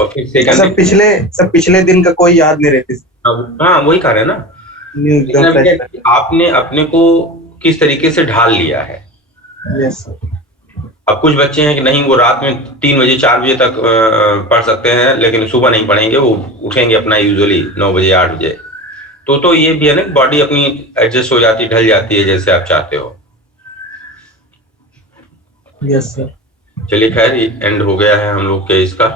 और फिर सेकंड सब पिछले दिन का कोई याद नहीं रहती। हाँ वही कह रहे हैं ना, आपने अपने को किस तरीके से ढाल लिया है। यस। अब कुछ बच्चे हैं कि नहीं, वो रात में 3 बजे 4 बजे तक पढ़ सकते हैं, लेकिन सुबह नहीं पढ़ेंगे, वो उठेंगे अपना यूजुअली 9 बजे 8 बजे। तो ये भी है ना, बॉडी अपनी एडजस्ट हो जाती, ढल जाती है जैसे आप चाहते हो। Yes sir. चलिए खैर, एंड हो गया है हम लोग के इसका।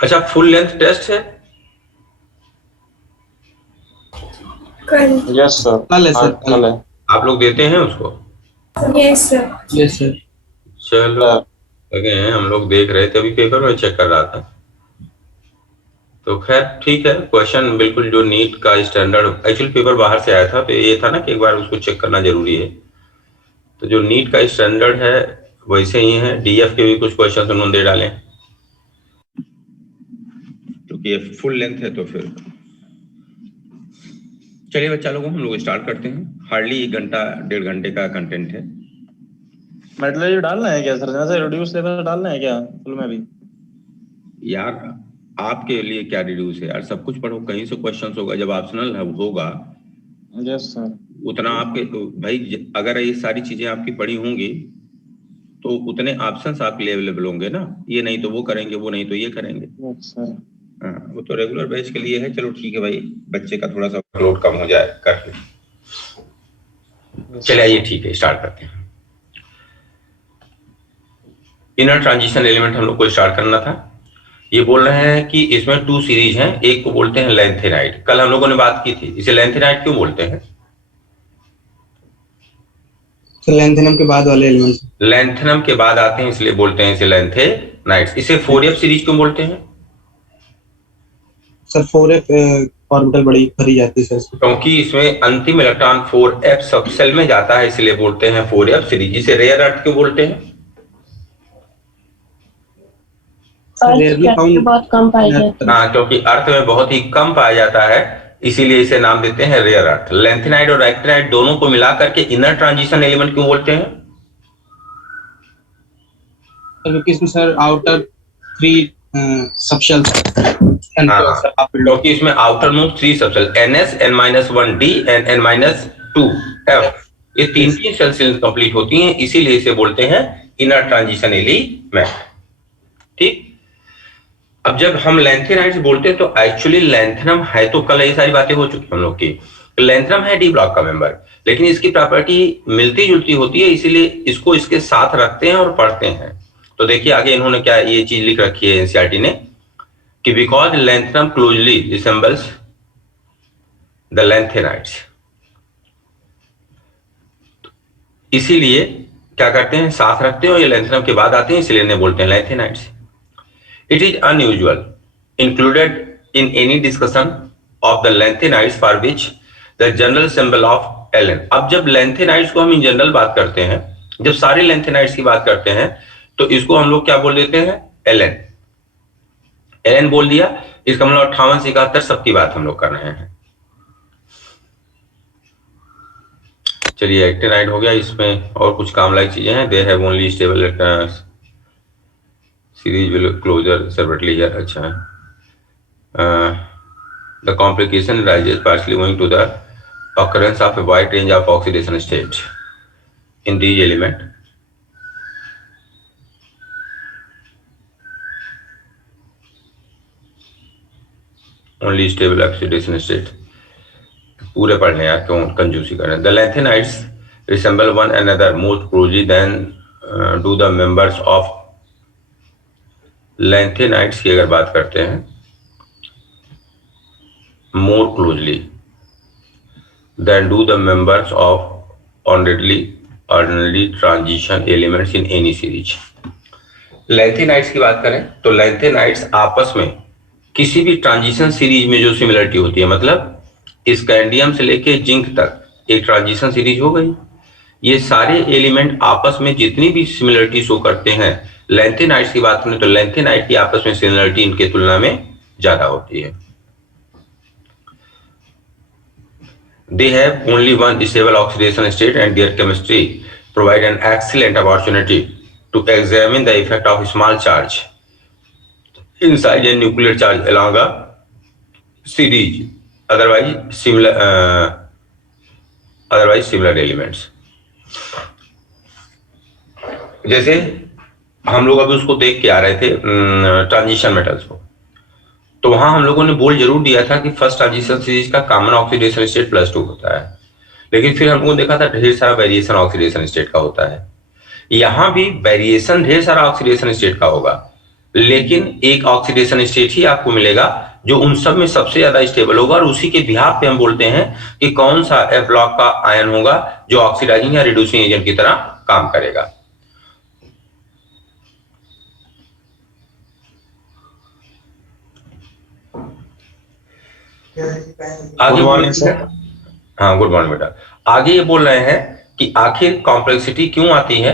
अच्छा, फुल लेंथ टेस्ट है कल? यस सर, कल है सर, कल है। आप लोग देते हैं उसको? Yes sir. Yes sir. चलो लगे हैं, हम लोग देख रहे थे, अभी पेपर में चेक कर रहा था। तो खैर ठीक है, क्वेश्चन बिल्कुल जो नीट का स्टैंडर्ड, एक्चुअल पेपर बाहर से आया था, तो ये था ना कि एक बार उसको चेक करना जरूरी है। तो जो नीट का स्टैंडर्ड है वैसे ही है। डीएफ के भी कुछ क्वेश्चन उन्होंने दे डाले, क्योंकि ये फुल लेंथ है। तो फिर चलिए बच्चा लोगों, हम लोग स्टार्ट करते हैं। हार्डली 1 घंटा 1.5 घंटे का कंटेंट है। मतलब ये डालना है क्या सर, जैसे रिड्यूस लेवल डालना है क्या फुल में भी? यार आपके लिए क्या रिड्यूस है यार, सब कुछ पढ़ो, कहीं से क्वेश्चन होगा, जब ऑप्शनल होगा। Yes sir. उतना आपके भाई, अगर ये सारी चीजें आपकी पढ़ी होंगी तो उतने ऑप्शंस आपके लिए अवेलेबल होंगे ना। ये नहीं तो वो करेंगे, वो नहीं तो ये करेंगे। सर हाँ, वो तो रेगुलर बैच के लिए है। चलो ठीक है भाई, बच्चे का थोड़ा सा लोड कम हो जाए कर ले। चलिए आइए ठीक है, स्टार्ट करते हैं। इनर ट्रांजिशन एलिमेंट हम लोग को स्टार्ट करना था। ये बोल रहे हैं कि इसमें 2 सीरीज हैं। एक को बोलते हैं लेंथेनाइड, कल हम लोगों ने बात की थी। इसे लेंथेनाइड क्यों बोलते हैं? लेंथेनम के बाद वाले एलिमेंट, लेंथेनम के बाद आते हैं इसलिए बोलते हैं इसे लेंथेनाइड्स। इसे 4f सीरीज क्यों बोलते हैं? सर 4f ऑर्बिटल बड़ी भरी जाती है सर, क्योंकि इसमें अंतिम इलेक्ट्रॉन 4f सबसेल में जाता है, इसलिए बोलते हैं 4f सीरीज। इसे रेयर अर्थ क्यों बोलते हैं? बहुत कम पाया जाता है। हाँ, क्योंकि अर्थ में बहुत ही कम पाया जाता है, इसीलिए इसे नाम देते हैं रेयर अर्थ। लेंथेनाइड और एक्टिनाइड दोनों को मिला करके इनर ट्रांजिशन एलिमेंट क्यों बोलते हैं? क्योंकि इसमें सर आउटर 3 सबशेल्स, क्योंकि इसमें outer most 3 subshell NS, N-1D and N-2F, ये 3 सेल्स कंप्लीट होती हैं, इसीलिए इसे बोलते हैं इनर ट्रांजिशन एलिमेंट। ठीक। अब जब हम लेंथेनाइड्स बोलते हैं तो एक्चुअली लेंथेनम है, तो कल ये सारी बातें हो चुकी हम लोग की। लेंथेनम है डी ब्लॉक का मेंबर, लेकिन इसकी प्रॉपर्टी मिलती जुलती होती है, इसीलिए इसको इसके साथ रखते हैं और पढ़ते हैं। तो देखिए आगे इन्होंने क्या ये चीज लिख रखी है एनसीईआरटी ने, कि because lanthanum closely resembles the lanthanides, इसीलिए क्या करते हैं, साथ रखते हैं और ये लेंथेनम के बाद आते हैं, इसलिए इन्हें बोलते हैं lanthanides. It is unusual included in any discussion of the lanthanides for which the general symbol of Ln। अब जब lanthanides को हम इन जनरल बात करते हैं, जब सारे lanthanides की बात करते हैं, तो इसको हम लोग क्या बोल देते हैं? Ln। Ln बोल दिया, इसका मतलब 58 से 71 सबकी बात हम लोग कर रहे हैं। चलिए एक्टिनाइड हो गया, इसमें और कुछ काम लायक चीजें हैं। They have only stable series will closure separately here। अच्छा है। The complication arises partially owing to the occurrence of a wide range of oxidation state in these element। Only stable oxidation state। पूरे पढ़ लें यार, क्यों कंजूसी करें। The lanthanides resemble one another more closely than do the members of lanthanides की अगर बात करते हैं, more closely than do the members of ordinary transition elements in any series. Lanthanides की बात करें तो लेंथेनाइड्स आपस में किसी भी ट्रांजिशन सीरीज में जो सिमिलरिटी होती है, मतलब स्कैंडियम से लेके जिंक तक एक ट्रांजिशन सीरीज हो गई, ये सारे एलिमेंट आपस में जितनी भी सिमिलरिटी शो करते हैं, लेंथेनाइड्स की बात करें तो लेंथेनाइड की आपस में सिमिलरिटी इनके तुलना में ज्यादा होती है। They have only one stable oxidation state and their chemistry provide an excellent opportunity to examine the effect of small charge in size and nuclear charge along a series, otherwise similar elements. जैसे हम लोग अभी उसको देख के आ रहे थे transition metals को, तो वहां हम लोगों ने बोल जरूर दिया था कि फर्स्ट ट्रांजिशन सीरीज का कॉमन ऑक्सीडेशन स्टेट +2 होता है, लेकिन फिर हम लोगों ने देखा था ढेर सारा वेरिएशन ऑक्सीडेशन स्टेट का होता है. यहां भी वेरिएशन ढेर सारा ऑक्सीडेशन स्टेट का होगा, लेकिन एक ऑक्सीडेशन स्टेट ही आपको मिलेगा जो उन सब में सबसे ज्यादा स्टेबल होगा, और उसी के बिहाफ पे हम बोलते हैं कि कौन सा F ब्लॉक का आयन होगा जो ऑक्सीडाइजिंग या रिड्यूसिंग एजेंट की तरह काम करेगा. आगे बोल रहे हैं, हाँ गुड मॉर्निंग बेटा. आगे ये बोल रहे हैं कि आखिर कॉम्प्लेक्सिटी क्यों आती है,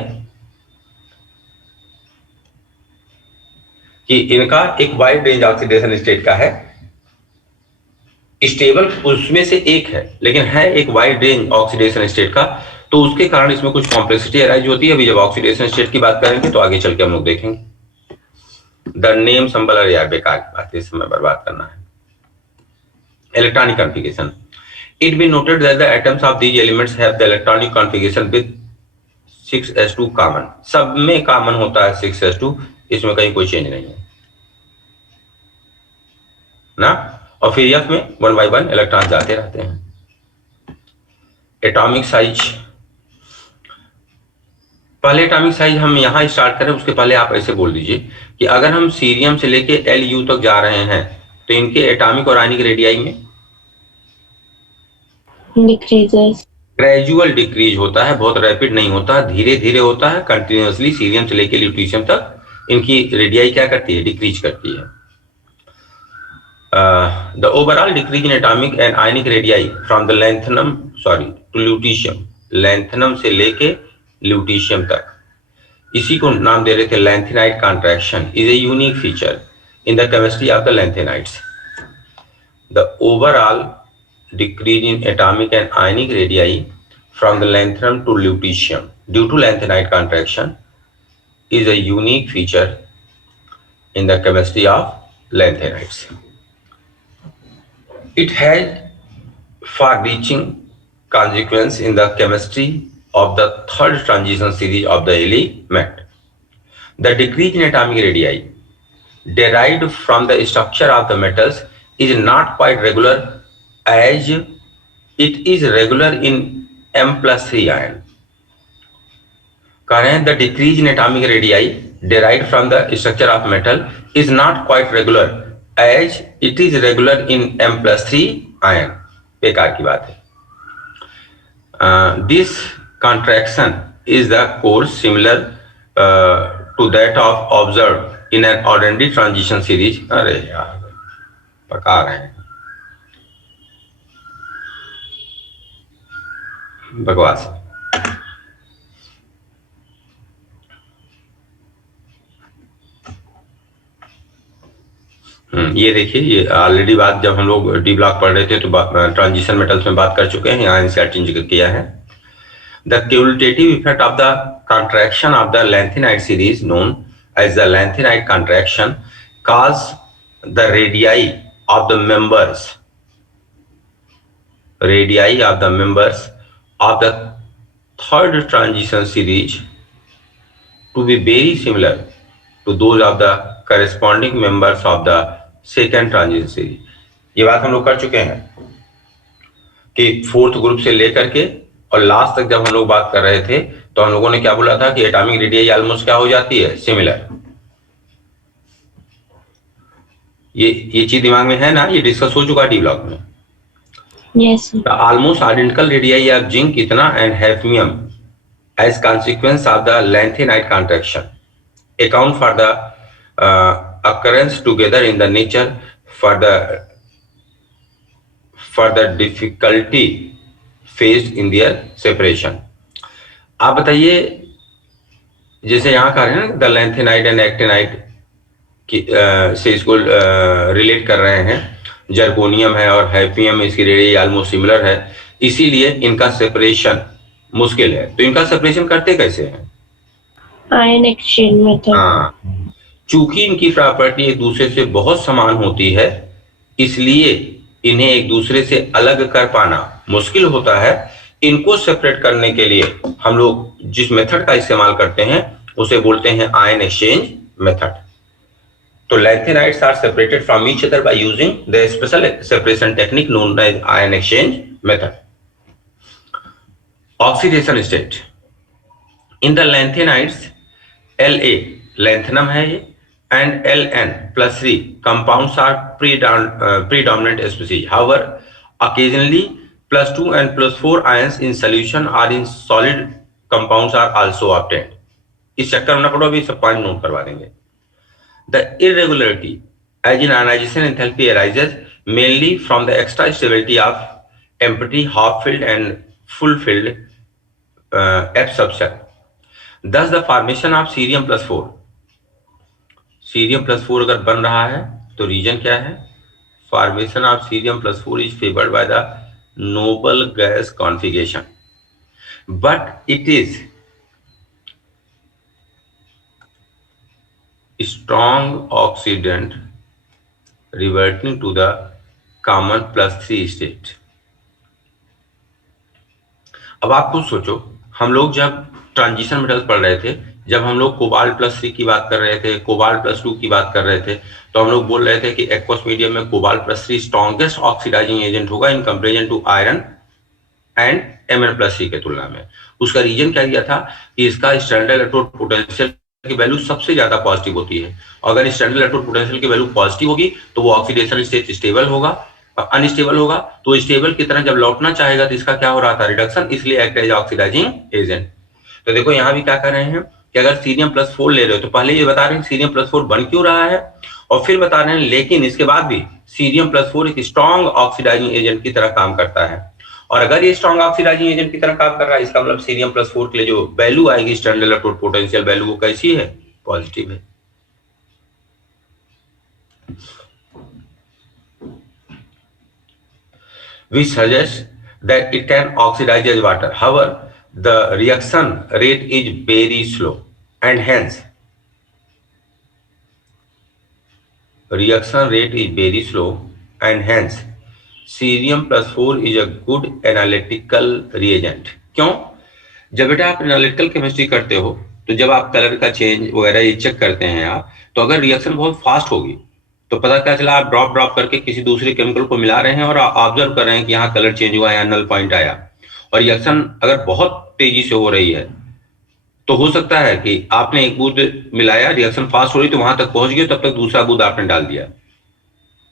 कि इनका एक वाइड रेंज ऑक्सीडेशन स्टेट का है, स्टेबल उसमें से एक है, लेकिन है एक वाइड रेंज ऑक्सीडेशन स्टेट का, तो उसके कारण इसमें कुछ कॉम्प्लेक्सिटी अराइज होती है. अभी जब ऑक्सीडेशन स्टेट की बात करेंगे तो आगे चल के हम लोग देखेंगे. द नेम संबल यार बेकार की बात है, समय बर्बाद करना है. Electronic configuration. It be noted that the atoms of these elements have the electronic configuration with 6s2 common. सब में कॉमन होता है 6s2, इसमें कहीं कोई चेंज नहीं है ना. और फिर F में 1 by 1 इलेक्ट्रॉन जाते रहते हैं. एटॉमिक साइज, पहले एटॉमिक साइज हम यहां स्टार्ट करें, उसके पहले आप ऐसे बोल दीजिए कि अगर हम सीरियम से लेके Lu तक जा रहे हैं तो इनके एटॉमिक और आयनिक रेडियाई में डिक्रीजेस, ग्रेजुअल डिक्रीज होता है, बहुत रैपिड नहीं होता, धीरे धीरे होता है. कंटिन्यूअसली सीरियम से लेके ल्यूटीशियम तक इनकी रेडियाई क्या करती है, डिक्रीज करती है. The overall decrease in atomic and ionic radii from the lanthanum to lutetium, lanthanum से लेके ल्यूटीशियम तक, इसी को नाम दे रहे थे lanthanide contraction, is a unique feature in the chemistry of the lanthanides. The overall decrease in atomic and ionic radii from the lanthanum to lutetium due to lanthanide contraction is a unique feature in the chemistry of lanthanides. It has far-reaching consequence in the chemistry of the third transition series of the element. The decrease in atomic radii derived from the structure of the metals is not quite regular as it is regular in M+3 ion. Current the decrease in atomic radii derived from the structure of metal is not quite regular as it is regular in M+3 ion. बेकार की बात है. This contraction is the course similar to that of observed in an ordinary transition series. अरे यार पका रहे हैं, बकवास. ये देखिए, ये ऑलरेडी बात जब हम लोग डी ब्लॉक पढ़ रहे थे तो ट्रांजिशन मेटल्स में बात कर चुके हैं, यहाँ एनसीईआरटी जिक्र किया है. The cumulative effect of the contraction of the lanthanide series known as the lanthanide contraction cause the radii of the members of the third transition series to be very similar to those of the corresponding members of the second transition series. ये बात हम लोग कर चुके हैं कि fourth group से लेकर के और लास्ट तक जब हम लोग बात कर रहे थे तो हम लोगों ने क्या बोला था कि एटॉमिक रेडियाई ऑलमोस्ट क्या हो जाती है, सिमिलर. ये चीज दिमाग में है ना, ये डिस्कस हो चुका डी ब्लॉक में. Yes, the almost identical radii of zinc इतना and hafnium as consequence of the lanthanide contraction account for the occurrence together in the nature for the difficulty faced in their separation. आप बताइए, जैसे यहाँ कह रहे हैं ना द लैंथेनाइड एंड एक्टिनाइड की से इसको रिलेट कर रहे हैं, जर्कोनियम है और हैफनियम, इसकी रेडियाई ऑलमोस्ट सिमिलर है, इसीलिए इनका सेपरेशन मुश्किल है. तो इनका सेपरेशन करते कैसे हैं? Ion exchange method. हाँ, चूंकि इनकी प्रॉपर्टी एक दूसरे से बहुत समान होती है, इसलिए इन्हें एक दूसरे से अलग कर पाना मुश्किल होता है। इनको सेपरेट करने के लिए हम लोग जिस मेथड का इस्तेमाल करते हैं उसे बोलते हैं आयन एक्सचेंज मेथड। तो lanthanides are separated from each other by using the special separation technique known as ion exchange method. Oxidation state in the lanthanides, La lanthanum है ये, and Ln+3 compounds are predominant species. However, occasionally +2 and +4 ions in solution or in solid compounds are also obtained. इस चक्कर में ना पड़ो, अभी सब point note करवा देंगे। The irregularity as in ionization enthalpy arises mainly from the extra stability of empty half-filled and full-filled F subshell. Thus, the formation of Cerium+4 Cerium+4 अगर बन रहा है तो रीजन क्या है? Formation of Cerium+4 is favoured by the noble gas configuration, but it is strong oxidant reverting to the common +3 state. अब आप खुद सोचो, हम लोग जब ट्रांजिशन मेटल्स पढ़ रहे थे, जब हम लोग कोबाल्ट+3 की बात कर रहे थे, कोबाल्ट+2 की बात कर रहे थे, तो हम लोग बोल रहे थे कि एक्वस मीडियम में कोबाल्ट+3 स्ट्रॉन्गेस्ट ऑक्सीडाइजिंग एजेंट होगा in comparison to iron and Mn+3 के तुलना में। उसका रीजन क्या दिया था कि इसका स्टैंडर्ड इलेक्ट्रोड पोटेंशियल की वैल्यू सबसे ज्यादा पॉजिटिव होती है। अगर स्टैंडर्ड इलेक्ट्रोड पोटेंशियल की वैल्यू पॉजिटिव होगी तो वो ऑक्सीडेशन स्टेट स्टेबल होगा, अनस्टेबल होगा तो स्टेबल की तरह जब लौटना चाहेगा तो इसका क्या हो रहा था? रिडक्शन, इसलिए एक्ट एज ऑक्सीडाइजिंग एजेंट। तो देखो यहाँ भी क्या कर रहे हैं कि अगर Cerium+4 ले रहे हो तो पहले ये बता रहे हैं Cerium+4 बन क्यों रहा है, और फिर बता रहे हैं लेकिन इसके बाद भी Cerium+4 एक स्ट्रॉन्ग ऑक्सीडाइजिंग एजेंट की तरह काम करता है। और अगर ये स्ट्रॉन्ग ऑक्सीडाइजिंग एजेंट की तरह काम कर रहा है, इसका मतलब Cerium+4 के लिए जो वैल्यू आएगी स्टैंडर्ड इलेक्ट्रोड पोटेंशियल वैल्यू, वो कैसी है? पॉजिटिव है। which suggests that it can oxidize as water. However, the reaction rate is very slow and hence Cerium+4 is a good analytical reagent. क्यों? जब बेटा आप एनालिटिकल केमिस्ट्री करते हो तो जब आप कलर का चेंज वगैरह ये चेक करते हैं आप, तो अगर रिएक्शन बहुत फास्ट होगी तो पता क्या चला, आप ड्रॉप करके किसी दूसरे केमिकल को मिला रहे हैं और ऑब्जर्व कर रहे हैं कि यहाँ कलर चेंज हुआ, यहाँ नल पॉइंट आया। और रिएक्शन अगर बहुत तेजी से हो रही है तो हो सकता है कि आपने एक बूंद मिलाया, रिएक्शन फास्ट हो रही तो वहां तक पहुंच गए, तब तक दूसरा बूंद आपने डाल दिया,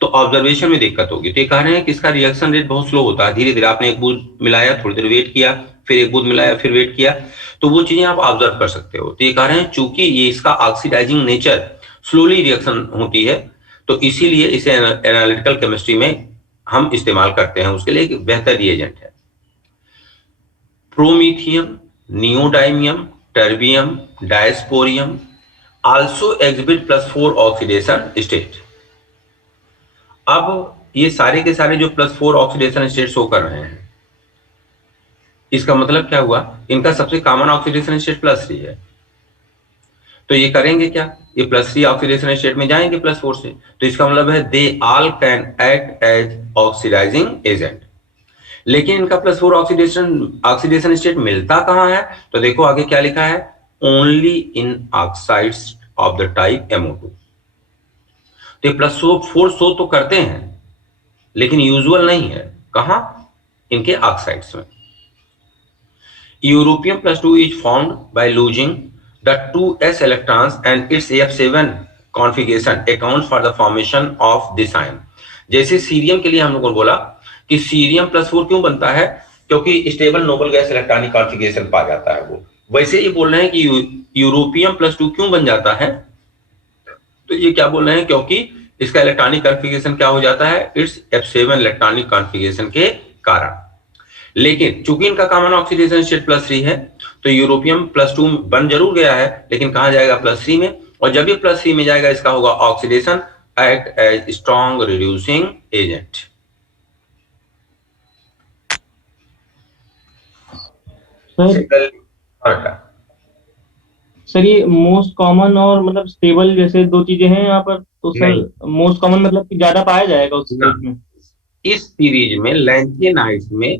तो ऑब्जर्वेशन में दिक्कत होगी। तो ये कह रहे हैं कि इसका रिएक्शन रेट बहुत स्लो होता है। धीरे धीरे आपने एक बूंद मिलाया, थोड़ी देर वेट किया, फिर एक बूंद मिलाया, फिर वेट किया, तो वो चीजें आप ऑब्जर्व कर सकते हो। तो ये कह रहे हैं चूंकि ये इसका ऑक्सीडाइजिंग नेचर स्लोली रिएक्शन होती है, तो इसीलिए इसे एनालिटिकल केमिस्ट्री में हम इस्तेमाल करते हैं, उसके लिए एक बेहतर रिएजेंट है। Promethium, neodymium, terbium, dysprosium also exhibit +4 oxidation state. अब ये सारे के सारे जो +4 ऑक्सीडेशन स्टेट शो कर रहे हैं, इसका मतलब क्या हुआ? इनका सबसे कॉमन ऑक्सीडेशन स्टेट +3 है। तो ये करेंगे क्या? ये +3 ऑक्सीडेशन स्टेट में जाएंगे +4 से, तो इसका मतलब है they all can act as oxidising agent. लेकिन इनका +4 ऑक्सीडेशन स्टेट मिलता कहां है? तो देखो आगे क्या लिखा है, only in oxides of the type MO2। तो +4 शो तो करते हैं लेकिन यूजुअल नहीं है। कहां? इनके ऑक्साइड्स में। Europium+2 is formed by losing the 2s electrons and its F7 configuration accounts for the formation of this ion। जैसे सीरियम के लिए हम लोगों ने बोला कि Cerium+4 क्यों बनता है? क्योंकि stable noble gas electronic configuration पा जाता है वो। वैसे ये बोल रहे हैं कि Europium+2 क्यों बन जाता है? तो ये क्या बोल रहे हैं? क्योंकि इसका इलेक्ट्रॉनिक कॉन्फ़िगरेशन क्या हो जाता है? इट्स F7 इलेक्ट्रॉनिक कॉन्फ़िगरेशन के कारण। लेकिन चूंकि इनका कॉमन ऑक्सीडेशन स्टेट +3 है, तो Europium+2 बन जरूर गया है, लेकिन कहां जाएगा? +3 में। और जब ये +3 में जाएगा, इसका होगा oxidation, act as strong reducing agent. Sir ये मोस्ट कॉमन और मतलब स्टेबल जैसे दो चीजें हैं यहाँ पर, तो नहीं। सर मोस्ट कॉमन मतलब कि ज्यादा पाया जाएगा उस ना, स्टेट में। इस सीरीज में लैंथेनाइड्स में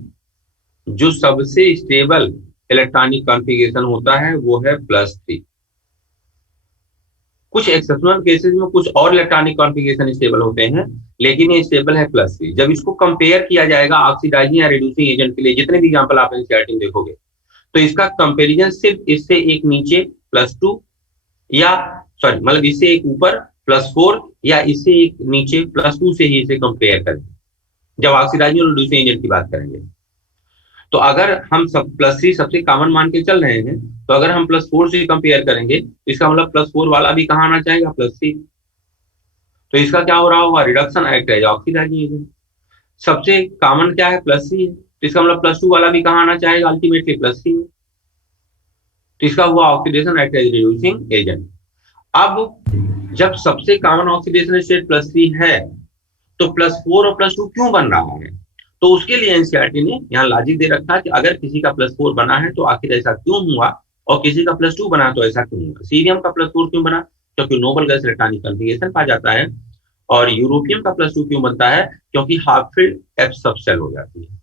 जो सबसे स्टेबल इलेक्ट्रॉनिक कॉन्फ़िगरेशन होता है वो है +3। कुछ एक्सेप्शनल केसेस में कुछ और इलेक्ट्रॉनिक कॉन्फ़िगरेशन स्टेबल होते हैं, लेकिन ये स्टेबल है +3। जब इसको कंपेयर किया जाएगा ऑक्सीडाइजिंग या रिड्यूसिंग एजेंट के लिए, जितने भी एग्जांपल आप एनसीईआरटी में देखोगे, तो इसका कंपैरिजन सिर्फ इससे एक नीचे +2 या सॉरी मतलब इससे एक ऊपर +4 या इससे एक नीचे +2 से ही इसे कंपेयर करेंगे जब ऑक्सीडाइजिंग और रिड्यूसिंग एजेंट की बात करेंगे। तो अगर हम सब +3 सबसे कॉमन मान के चल रहे हैं, तो अगर हम +4 से कंपेयर करेंगे तो इसका मतलब +4 वाला भी कहाँ आना चाहेगा, +3। तो इसका क्या हो रहा होगा, रिडक्शन एक्ट है ऑक्सीडाइजिंग एजेंट। सबसे कॉमन क्या है, +3 है, तो इसका मतलब +2 वाला भी कहाँ आना चाहेगा, अल्टीमेटली +3 में। तो इसका हुआ oxidation act as reducing agent. अब जब सबसे कॉमन ऑक्सीडेशन स्टेट +3 है, तो +4 और +2 क्यों बन रहा है? तो उसके लिए एनसीईआरटी ने यहाँ लॉजिक दे रखा है कि अगर किसी का +4 बना है तो आखिर ऐसा क्यों हुआ, और किसी का +2 बना तो ऐसा क्यों हुआ। सीरियम का +4 क्यों बना, क्योंकि नोबल गैस इलेक्ट्रॉनिक कॉन्फ़िगरेशन पा जाता है। और यूरोपियम का +2 क्यों बनता है, क्योंकि हाफ फील्ड एफ सबसेल हो जाती है।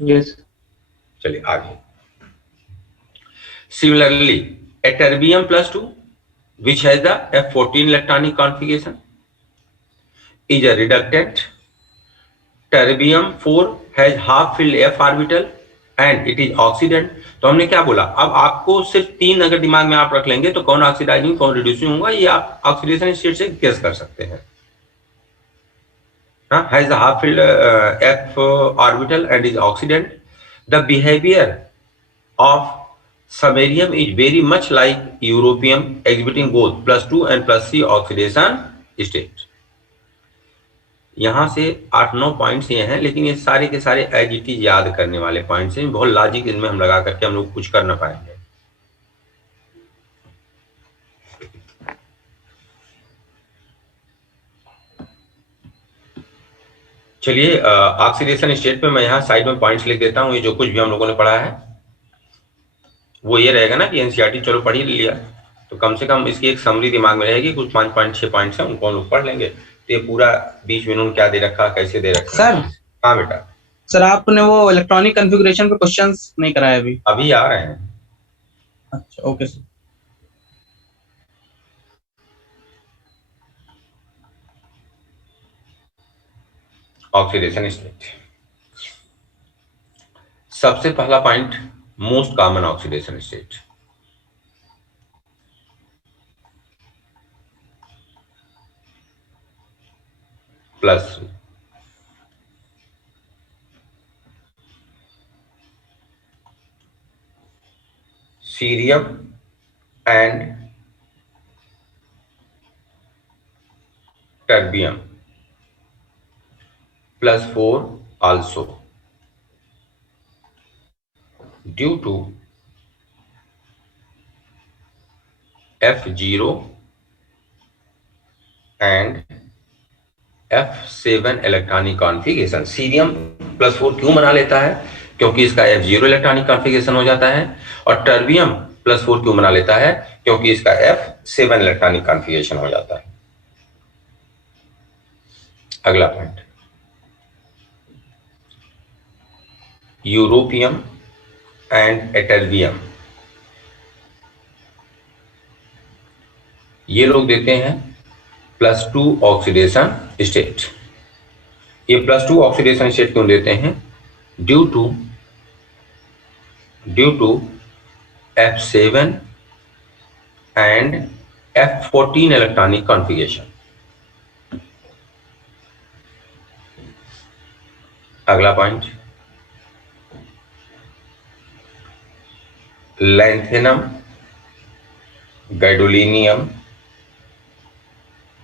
यस। चलिए आगे। Similarly a terbium +2 which has the F14 electronic configuration is a reductant. Terbium 4 has half filled f orbital and it is oxidant. तो हमने क्या बोला, अब आपको सिर्फ 3 अगर दिमाग में आप रख लेंगे तो कौन ऑक्सीडाइजिंग कौन रिड्यूसिंग होगा, ये आप ऑक्सीडेशन स्टेट से गेस कर सकते हैं। Has a half filled f orbital and is oxidant. The behavior of samarium is very much like europium, exhibiting both +2 and +3 oxidation state. यहाँ से 8-9 पॉइंट्स ये हैं, लेकिन ये सारे के सारे एज इट इज याद करने वाले पॉइंट्स हैं। बहुत लॉजिक इनमें हम लगा करके हम लोग कुछ कर ना पाएंगे। चलिए ऑक्सीडेशन स्टेट पे मैं यहाँ साइड में पॉइंट्स लिख देता हूँ। ये जो कुछ भी हम लोगों ने पढ़ा है वो ये रहेगा ना कि एनसीईआरटी चलो पढ़ ही लिया, तो कम से कम इसकी एक समरी दिमाग में रहेगी। कुछ 5-6 पॉइंट्स हैं, उनको हम लोग पढ़ लेंगे। तो ये पूरा बीच में उन्होंने क्या दे रखा, कैसे दे रखा। सर। हाँ बेटा। सर आपने वो इलेक्ट्रॉनिक कॉन्फ़िगरेशन पे क्वेश्चंस नहीं कराए अभी आ रहे हैं। अच्छा ओके सर। ऑक्सीडेशन स्टेट, सबसे पहला point, most common oxidation state. +3 cerium and terbium +4 also due to F0 and F7 electronic configuration. Cerium +4 क्यों बना लेता है, क्योंकि इसका F0 इलेक्ट्रॉनिक कॉन्फ़िगरेशन हो जाता है। और टर्बियम +4 क्यों बना लेता है, क्योंकि इसका F7 इलेक्ट्रॉनिक कॉन्फ़िगरेशन हो जाता है। अगला पॉइंट, यूरोपियम एंड एटर्बियम, ये लोग देते हैं +2 ऑक्सीडेशन स्टेट। ये +2 ऑक्सीडेशन स्टेट क्यों देते हैं, due to F7 and F14 electronic configuration. अगला point, lanthanum, gadolinium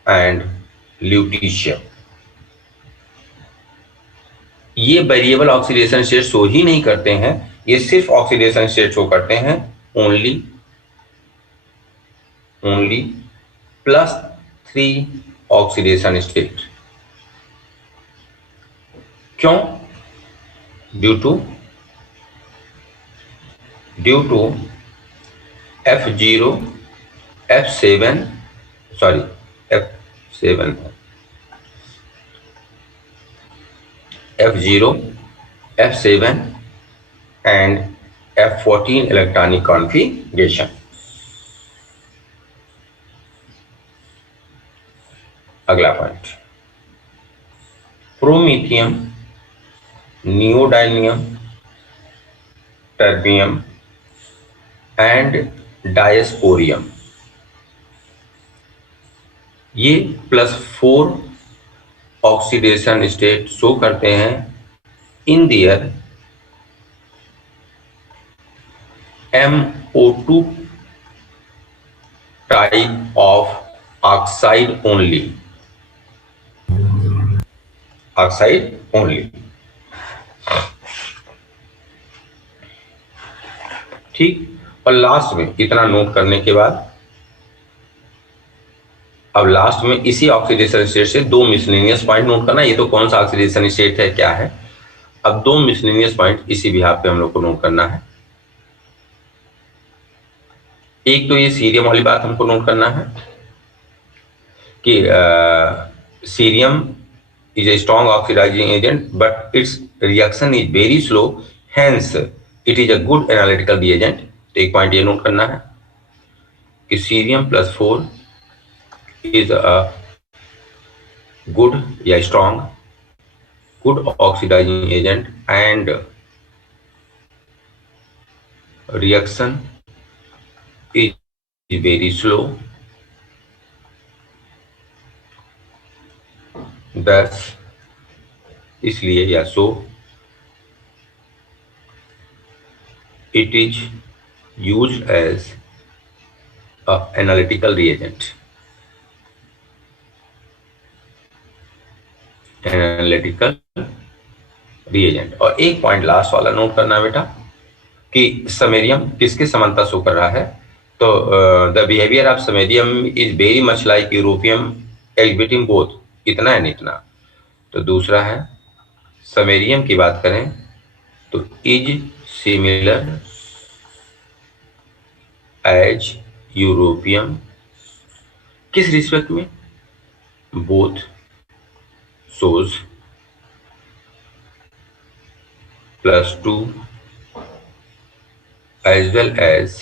and lutetium, ये वेरिएबल ऑक्सीडेशन स्टेट शो ही नहीं करते हैं, ये सिर्फ ऑक्सीडेशन स्टेट शो करते हैं ओनली +3 ऑक्सीडेशन स्टेट। क्यों, due to due to F0 F7 sorry F7 F0 F7 and F14 electronic configuration. अगला point, promethium, neodymium, terbium and dysprosium ये +4 ऑक्सीडेशन स्टेट शो करते हैं in their MO2 type of oxide only, oxide only. ठीक, और last में इतना note करने के बाद अब लास्ट में इसी ऑक्सीडेशन स्टेट से 2 मिसलेनियस पॉइंट नोट करना। ये तो कौन सा ऑक्सीडेशन स्टेट है, क्या है, अब 2 मिसलेनियस पॉइंट इसी बिहाफ पे हम लोग को नोट करना है। एक तो ये सीरियम वाली बात हमको नोट करना है कि cerium is a strong oxidizing agent but its reaction is very slow, hence it is a good analytical reagent। तो एक पॉइंट ये नोट करना है कि सीरियम +4 is a good या strong good oxidizing agent and reaction is very slow, thus इसलिए या सो it is used as a analytical reagent, analytical reagent. और एक पॉइंट लास्ट वाला नोट करना बेटा कि समेरियम किसके समानता शो कर रहा है, तो the behaviour of samarium is very much like europium exhibiting both, इतना है इतना। तो दूसरा है समेरियम की बात करें तो इज सिमिलर एज यूरोपियम, किस रिस्पेक्ट में, both shows +2 as well as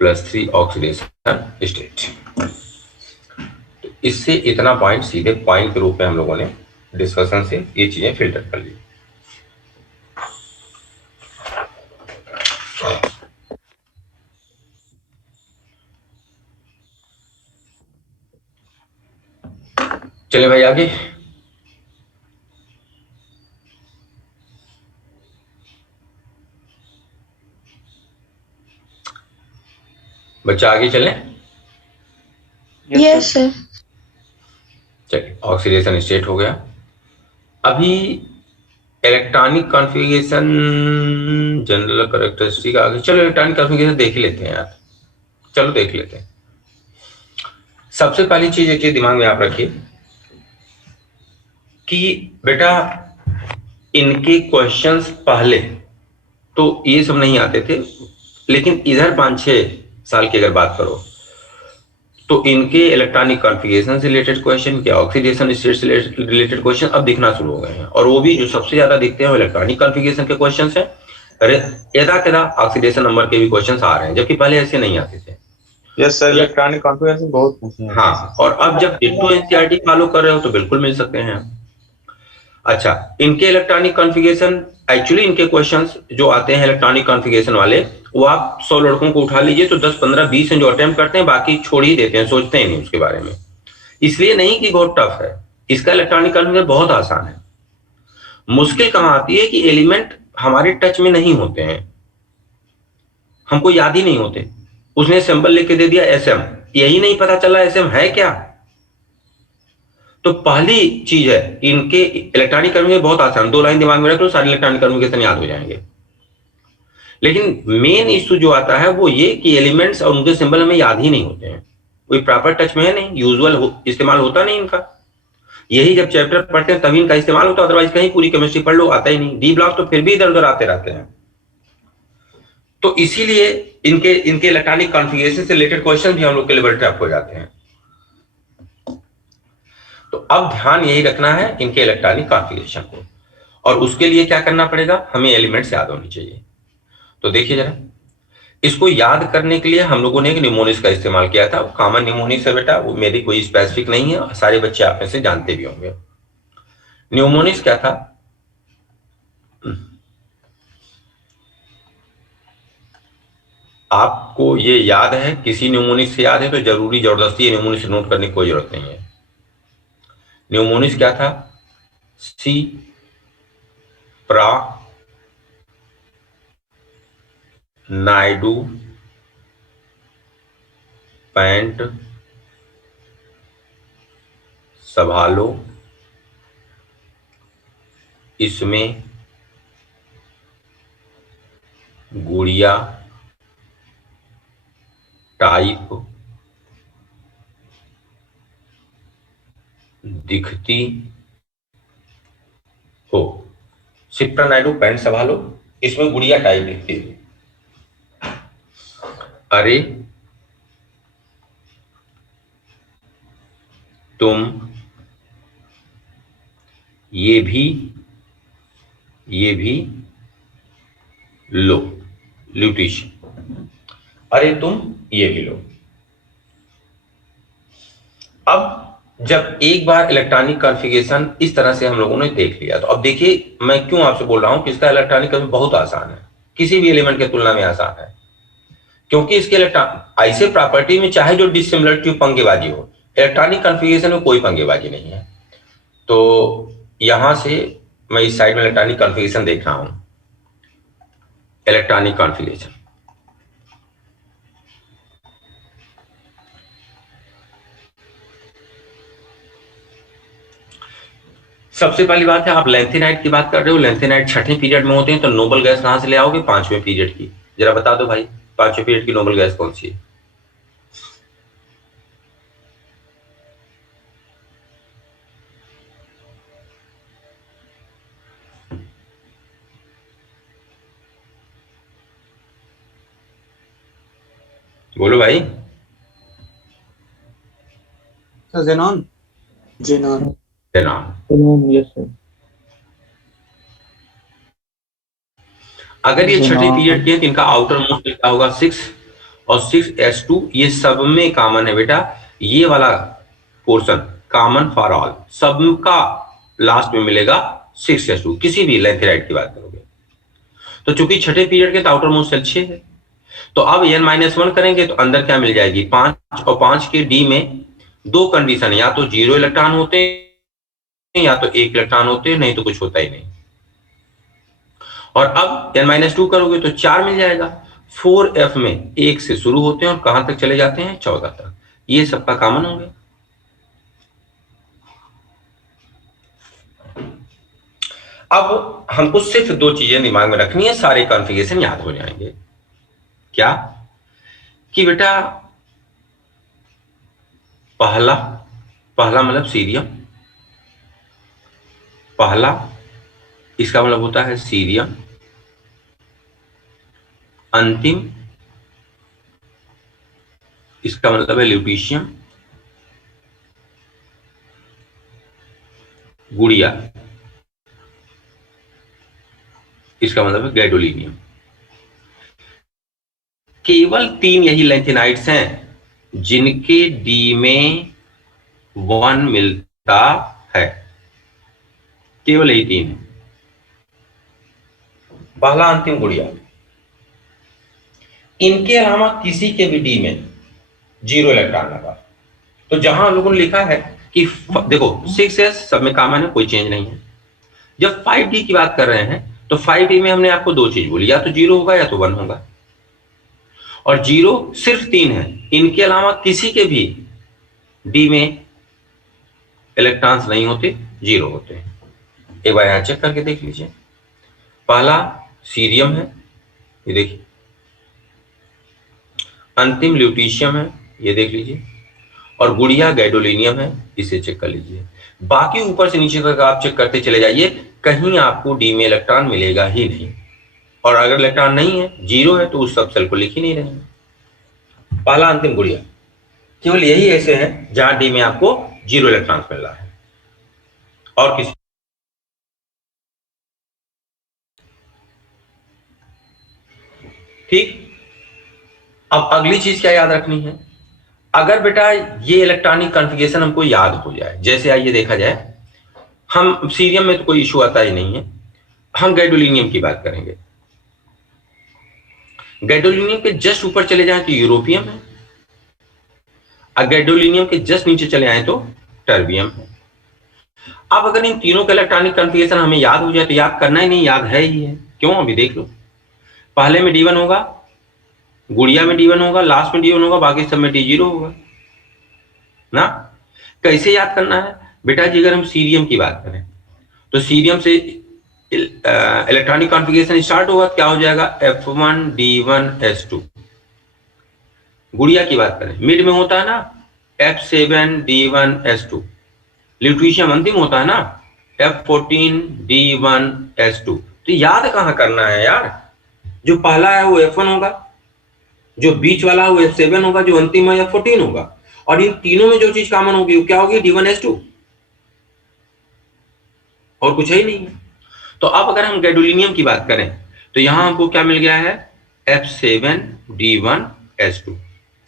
+3 oxidation state. तो इससे इतना पॉइंट सीधे पॉइंट के रूप में हम लोगों ने डिस्कशन से ये चीजें फिल्टर कर ली। चले भाई आगे। बच्चा आगे चलें। Yes, sir. चलिए, ऑक्सीडेशन स्टेट हो गया। अभी इलेक्ट्रॉनिक कॉन्फ़िगरेशन, जनरल कैरेक्टरिस्टिक आगे। चलो इलेक्ट्रॉनिक कॉन्फ़िगरेशन देख ही लेते हैं यार, चलो देख लेते हैं। सबसे पहली चीज एक चीज दिमाग में आप रखिए कि बेटा इनके क्वेश्चंस पहले तो ये सब नहीं आते थे, लेकिन इधर 5-6 साल की अगर बात करो तो इनके इलेक्ट्रॉनिक कॉन्फ़िगरेशन से रिलेटेड क्वेश्चन, क्या ऑक्सीडेशन स्टेट से रिलेटेड क्वेश्चन अब दिखना शुरू हो गए हैं। और वो भी जो सबसे ज्यादा दिखते हैं वो इलेक्ट्रॉनिक कॉन्फ़िगरेशन के क्वेश्चन है। यदा कदा ऑक्सीडेशन नंबर के भी क्वेश्चन आ रहे हैं, जबकि पहले ऐसे नहीं आते थे। यस सर, इलेक्ट्रॉनिक कॉन्फ़िगरेशन बहुत पूछे हैं। हाँ, और अब जब डिट्टो एनसीईआरटी फॉलो कर रहे हो तो बिल्कुल मिल सकते हैं। अच्छा, इनके इलेक्ट्रॉनिक कॉन्फ़िगरेशन, एक्चुअली इनके क्वेश्चंस जो आते हैं इलेक्ट्रॉनिक कॉन्फ़िगरेशन वाले, वो आप 100 लड़कों को उठा लीजिए तो 10, 15, 20 जो अटेम्प्ट करते हैं, बाकी छोड़ ही देते हैं, सोचते ही नहीं उसके बारे में। इसलिए नहीं कि बहुत टफ है, इसका इलेक्ट्रॉनिक कॉन्फ़िगरेशन बहुत आसान है। मुश्किल कहाँ आती है कि एलिमेंट हमारे टच में नहीं होते हैं, हमको याद ही नहीं होते। उसने सिंबल लिख के दे दिया SM, यही नहीं पता चला SM है क्या। तो पहली चीज है इनके इलेक्ट्रॉनिक कॉन्फ़िगरेशन बहुत आसान, 2 लाइन दिमाग में रख लो, सारे इलेक्ट्रॉनिक कॉन्फ़िगरेशन याद हो जाएंगे। लेकिन मेन इश्यू जो आता है वो ये कि एलिमेंट्स और उनके सिंबल हमें याद ही नहीं होते हैं, कोई प्रॉपर टच में है नहीं, यूजुअल इस्तेमाल होता नहीं इनका। यही जब चैप्टर पढ़ते हैं तभी इनका इस्तेमाल होता है, अदरवाइज कहीं पूरी केमिस्ट्री पढ़ लो आता ही नहीं। डी ब्लॉक तो फिर भी इधर उधर आते रहते हैं, तो इसीलिए इनके इनके इलेक्ट्रॉनिक कॉन्फ़िगरेशन से रिलेटेड क्वेश्चन भी हम लोग के लिए बड़े टफ हो जाते हैं। तो अब ध्यान यही रखना है इनके इलेक्ट्रॉनिक कॉन्फ़िगरेशन को, और उसके लिए क्या करना पड़ेगा, हमें एलिमेंट्स याद होनी चाहिए। तो देखिए जरा, इसको याद करने के लिए हम लोगों ने एक निमोनिक्स का इस्तेमाल किया था। कॉमन निमोनिक्स है बेटा, वो मेरी कोई स्पेसिफिक नहीं है, सारे बच्चे आप में से जानते भी होंगे। निमोनिक्स क्या था, आपको ये याद है, किसी न्यूमोनिक्स से याद है तो जरूरी जबरदस्ती ये न्यूमोनिक्स नोट करने की कोई जरूरत नहीं है। न्यूमोनिक्स क्या था, सी प्रा नायडू पैंट संभालो, इसमें गुड़िया टाइप दिखती हो। सिप्रा नायडू पैंट संभालो, इसमें गुड़िया टाइप दिखती है। अरे तुम ये भी लो, ल्यूटिशियन, अरे तुम ये भी लो। अब जब एक बार इलेक्ट्रॉनिक कॉन्फ़िगरेशन इस तरह से हम लोगों ने देख लिया, तो अब देखिए मैं क्यों आपसे बोल रहा हूं कि इसका इलेक्ट्रॉनिक बहुत आसान है, किसी भी एलिमेंट की तुलना में आसान है, क्योंकि इसके ऐसे प्रॉपर्टी में चाहे जो डिसिमिलरिटी पंगेबाजी हो, इलेक्ट्रॉनिक कॉन्फ़िगरेशन में कोई पंगेबाजी नहीं है। तो यहां से मैं इस साइड में इलेक्ट्रॉनिक कॉन्फ़िगरेशन देख रहा हूं, इलेक्ट्रॉनिक कॉन्फ़िगरेशन सबसे पहली बात है, आप लेंथेनाइट की बात कर रहे हो, लेंथेनाइट छठे पीरियड में होते हैं, तो नोबल गैस कहां से ले आओगे, पांचवें पीरियड की। जरा बता दो भाई, पांचवें पीरियड की नोबल गैस कौन सी है? बोलो भाई। जेनॉन। जेनॉन। Yes sir. अगर ये छठे पीरियड के हैं तो इनका आउटर मोस्ट क्या होगा, 6 और 6s2, ये सब में कॉमन है बेटा, ये वाला पोर्शन कॉमन फॉर ऑल, सबका लास्ट में मिलेगा 6s2, किसी भी लेंथेनाइट की बात करोगे तो। चूंकि छठे पीरियड के तो आउटर मोस्ट सेल 6 है, तो अब n-1 करेंगे तो अंदर क्या मिल जाएगी, 5, और 5 के डी में दो कंडीशन है, या तो 0 इलेक्ट्रॉन होते हैं या तो 1 इलेक्ट्रॉन होते हैं, नहीं तो कुछ होता ही नहीं। और अब n-2 करोगे तो 4 मिल जाएगा। 4f में 1 से शुरू होते हैं और कहां तक चले जाते हैं, 14 तक, ये सबका कॉमन हो गया। अब हमको सिर्फ दो चीजें दिमाग में रखनी है, सारे कॉन्फ़िगरेशन याद हो जाएंगे। क्या कि बेटा पहला मतलब सीरियम, पहला इसका मतलब होता है सीरियम, अंतिम इसका मतलब है ल्यूटीशियम, गुड़िया इसका मतलब है गैडोलिनियम। केवल 3 यही लेंथेनाइट्स हैं जिनके डी में 1 मिलता है, केवल यही 3 है, पहला अंतिम गुड़िया। इनके अलावा किसी के भी डी में 0 इलेक्ट्रॉन लगा। तो जहां हम लोगों ने लिखा है कि देखो 6s सब में कॉमन है, कोई चेंज नहीं है। जब 5d की बात कर रहे हैं तो 5d में हमने आपको दो चीज बोली, या तो 0 होगा या तो 1 होगा, और 0 सिर्फ 3 है, इनके अलावा किसी के भी डी में इलेक्ट्रॉन्स नहीं होते, 0 होते हैं। एक बार यहां चेक करके देख लीजिए, पहला सीरियम है, ये देखिए, अंतिम ल्यूटीशियम है, ये देख लीजिए, और गुड़िया गैडोलिनियम है, इसे चेक कर लीजिए। बाकी ऊपर से नीचे तक आप चेक करते चले जाइए, कहीं आपको डी में इलेक्ट्रॉन मिलेगा ही नहीं। और अगर इलेक्ट्रॉन नहीं है, जीरो है, तो उस सब सेल को लिख ही नहीं रहे हैं। पहला अंतिम गुड़िया केवल यही ऐसे हैं जहां डी में आपको जीरो इलेक्ट्रॉन मिल रहा है और किसी। ठीक, अब अगली चीज क्या याद रखनी है, अगर बेटा ये इलेक्ट्रॉनिक कॉन्फ़िगरेशन हमको याद हो जाए, जैसे आइए देखा जाए, हम सीरियम में तो कोई इशू आता ही नहीं है, हम गैडोलिनियम की बात करेंगे। गैडोलिनियम के जस्ट ऊपर चले जाएं तो यूरोपियम है, और गैडोलिनियम के जस्ट नीचे चले आए तो टर्बियम है। अब अगर इन तीनों का इलेक्ट्रॉनिक कॉन्फ़िगरेशन हमें याद हो जाए तो याद करना ही नहीं, याद है ही है। क्यों, अभी देख लो, पहले में D1 होगा, गुड़िया में D1 होगा, लास्ट में D1 होगा, बाकी सब में D0 होगा ना। कैसे याद करना है बेटा जी, अगर हम सीरियम की बात करें तो सीरियम से इलेक्ट्रॉनिक कॉन्फ़िगरेशन स्टार्ट होगा, क्या हो जाएगा, F1 D1 S2। गुड़िया की बात करें, मिड में होता है ना F7 D1 S2। ल्यूट्रिशियम अंतिम होता है ना F14 D1 S2। तो याद कहाँ करना है यार, जो पहला है वो F1 होगा, जो बीच वाला है वो F7 होगा, जो अंतिम है F14 होगा, और इन तीनों में जो चीज कॉमन होगी वो क्या होगी, D1 S2, और कुछ ही नहीं है। तो अब अगर हम गैडोलिनियम की बात करें तो यहां हमको क्या मिल गया है, F7 D1 S2।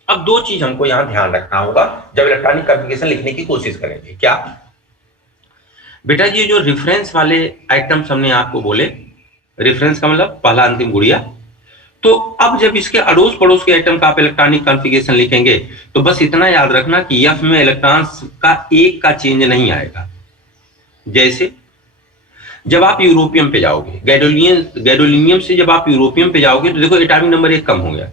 अब दो चीज हमको यहां ध्यान रखना होगा जब इलेक्ट्रॉनिक कॉन्फ़िगरेशन लिखने की कोशिश करेंगे। क्या बेटा जी, जो रेफरेंस वाले आइटम्स हमने आपको बोले, रेफरेंस का मतलब पहला अंतिम गुड़िया, तो अब जब इसके अड़ोस पड़ोस के आइटम का आप इलेक्ट्रॉनिक कॉन्फ़िगरेशन लिखेंगे तो बस इतना याद रखना कि F में इलेक्ट्रॉन्स का एक का चेंज नहीं आएगा। जैसे जब आप यूरोपियम पे जाओगे, गैडोलिनियम से जब आप यूरोपियम पे जाओगे तो देखो एटॉमिक नंबर 1 कम हो गया।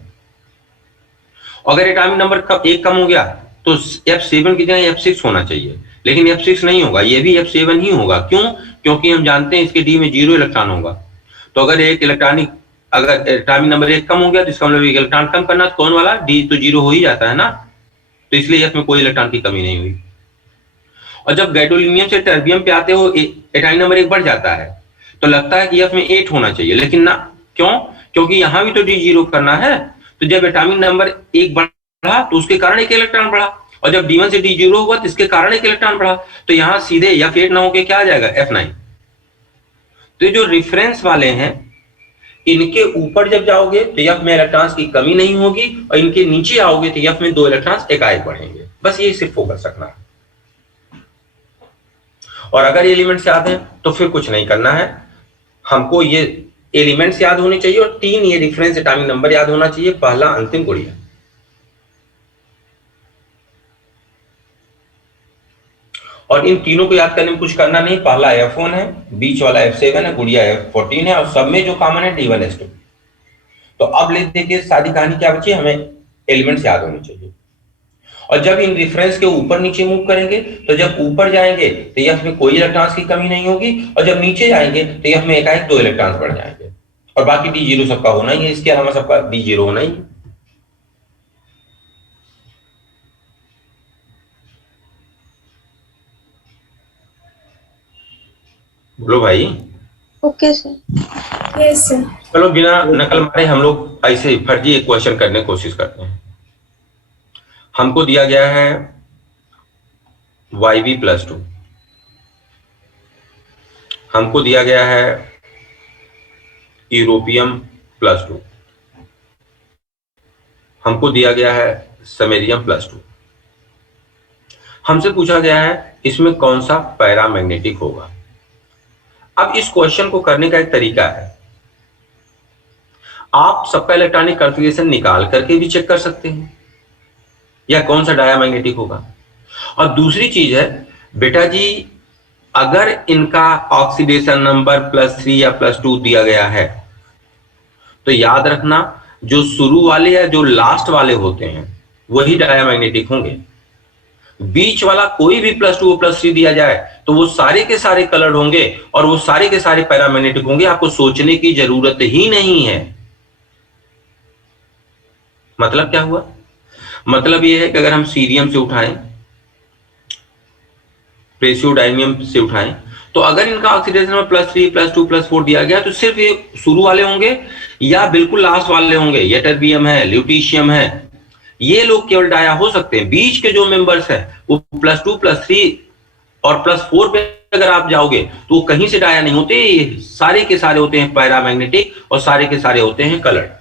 अगर एटॉमिक नंबर 1 कम हो गया तो F7 की जगह F6 होना चाहिए, लेकिन F6 नहीं होगा, ये भी F7 ही होगा। क्यों, क्योंकि हम जानते हैं इसके D में 0 इलेक्ट्रॉन होगा। तो अगर अगर एटॉमिक नंबर 1 कम हो गया तो इसका मतलब इलेक्ट्रॉन कम करना, तो कौन वाला, D तो 0 हो ही जाता है ना, तो इसलिए F में कोई इलेक्ट्रॉन की कमी नहीं हुई। और जब गैडोलिनियम से टर्बियम पे आते हो, एटॉमिक नंबर 1 बढ़ जाता है तो लगता है कि F में 8 होना चाहिए, लेकिन ना, क्यों, क्योंकि यहां भी तो D0 करना है। तो जब एटॉमिक नंबर 1 बढ़ा तो उसके कारण एक इलेक्ट्रॉन बढ़ा, और जब D1 से D0 हुआ तो इसके कारण एक इलेक्ट्रॉन बढ़ा, तो यहां सीधे F8 ना होके क्या आ जाएगा, F9। तो ये जो रेफरेंस वाले हैं, इनके ऊपर जब जाओगे तो F में इलेक्ट्रॉन्स की कमी नहीं होगी, और इनके नीचे आओगे तो F में 2 इलेक्ट्रॉन्स एकाएक बढ़ेंगे। बस ये सिर्फ फोकस रखना है। और अगर ये एलिमेंट्स याद हैं तो फिर कुछ नहीं करना है, हमको ये एलिमेंट्स याद होने चाहिए और 3 ये रेफरेंस एटॉमिक नंबर याद होना चाहिए, पहला अंतिम गुड़िया। और इन तीनों को याद करने में कुछ करना नहीं, पहला F1 है, बीच वाला F7 है, गुड़िया F14 है, और सब में जो कॉमन है D1 S2। तो अब ले देखिए सारी कहानी क्या बची, हमें एलिमेंट्स याद होने चाहिए। और जब इन रेफरेंस के ऊपर नीचे मूव करेंगे तो जब ऊपर जाएंगे तो F में कोई इलेक्ट्रॉन्स की कमी नहीं होगी, और जब नीचे जाएंगे तो F में एकाएक 2 इलेक्ट्रॉन्स बढ़ जाएंगे, और बाकी D0 सबका होना ही है, इसके अलावा सबका D0 होना ही है। बोलो भाई। Okay sir. Yes sir. चलो बिना नकल मारे हम लोग ऐसे फर्जी एक क्वेश्चन करने की कोशिश करते हैं। हमको दिया गया है YB+2, हमको दिया गया है यूरोपियम+2, हमको दिया गया है समैरियम+2। हमसे पूछा गया है इसमें कौन सा पैरामैग्नेटिक होगा। अब इस क्वेश्चन को करने का एक तरीका है, आप सबका इलेक्ट्रॉनिक कॉन्फ़िगरेशन निकाल करके भी चेक कर सकते हैं या कौन सा डायमैग्नेटिक होगा। और दूसरी चीज है बेटा जी, अगर इनका ऑक्सीडेशन नंबर +3 या +2 दिया गया है तो याद रखना जो शुरू वाले या जो लास्ट वाले होते हैं वही डायमैग्नेटिक होंगे। बीच वाला कोई भी +2 और +3 दिया जाए तो वो सारे के सारे कलर्ड होंगे और वो सारे के सारे पैरामैग्नेटिक होंगे, आपको सोचने की जरूरत ही नहीं है। मतलब क्या हुआ, मतलब ये है कि अगर हम सीरियम से उठाएं, प्रेसियोडाइनियम से उठाएं, तो अगर इनका ऑक्सीडेशन नंबर +3 +2 +4 दिया गया तो सिर्फ ये शुरू वाले होंगे या बिल्कुल लास्ट वाले होंगे, यटरबियम है, ल्यूटीशियम है, ये लोग केवल डाया हो सकते हैं। बीच के जो मेंबर्स हैं वो +2 +3 और +4 पे अगर आप जाओगे तो वो कहीं से डाया नहीं होते, ये सारे के सारे होते हैं पैरामैग्नेटिक और सारे के सारे होते हैं कलर्ड।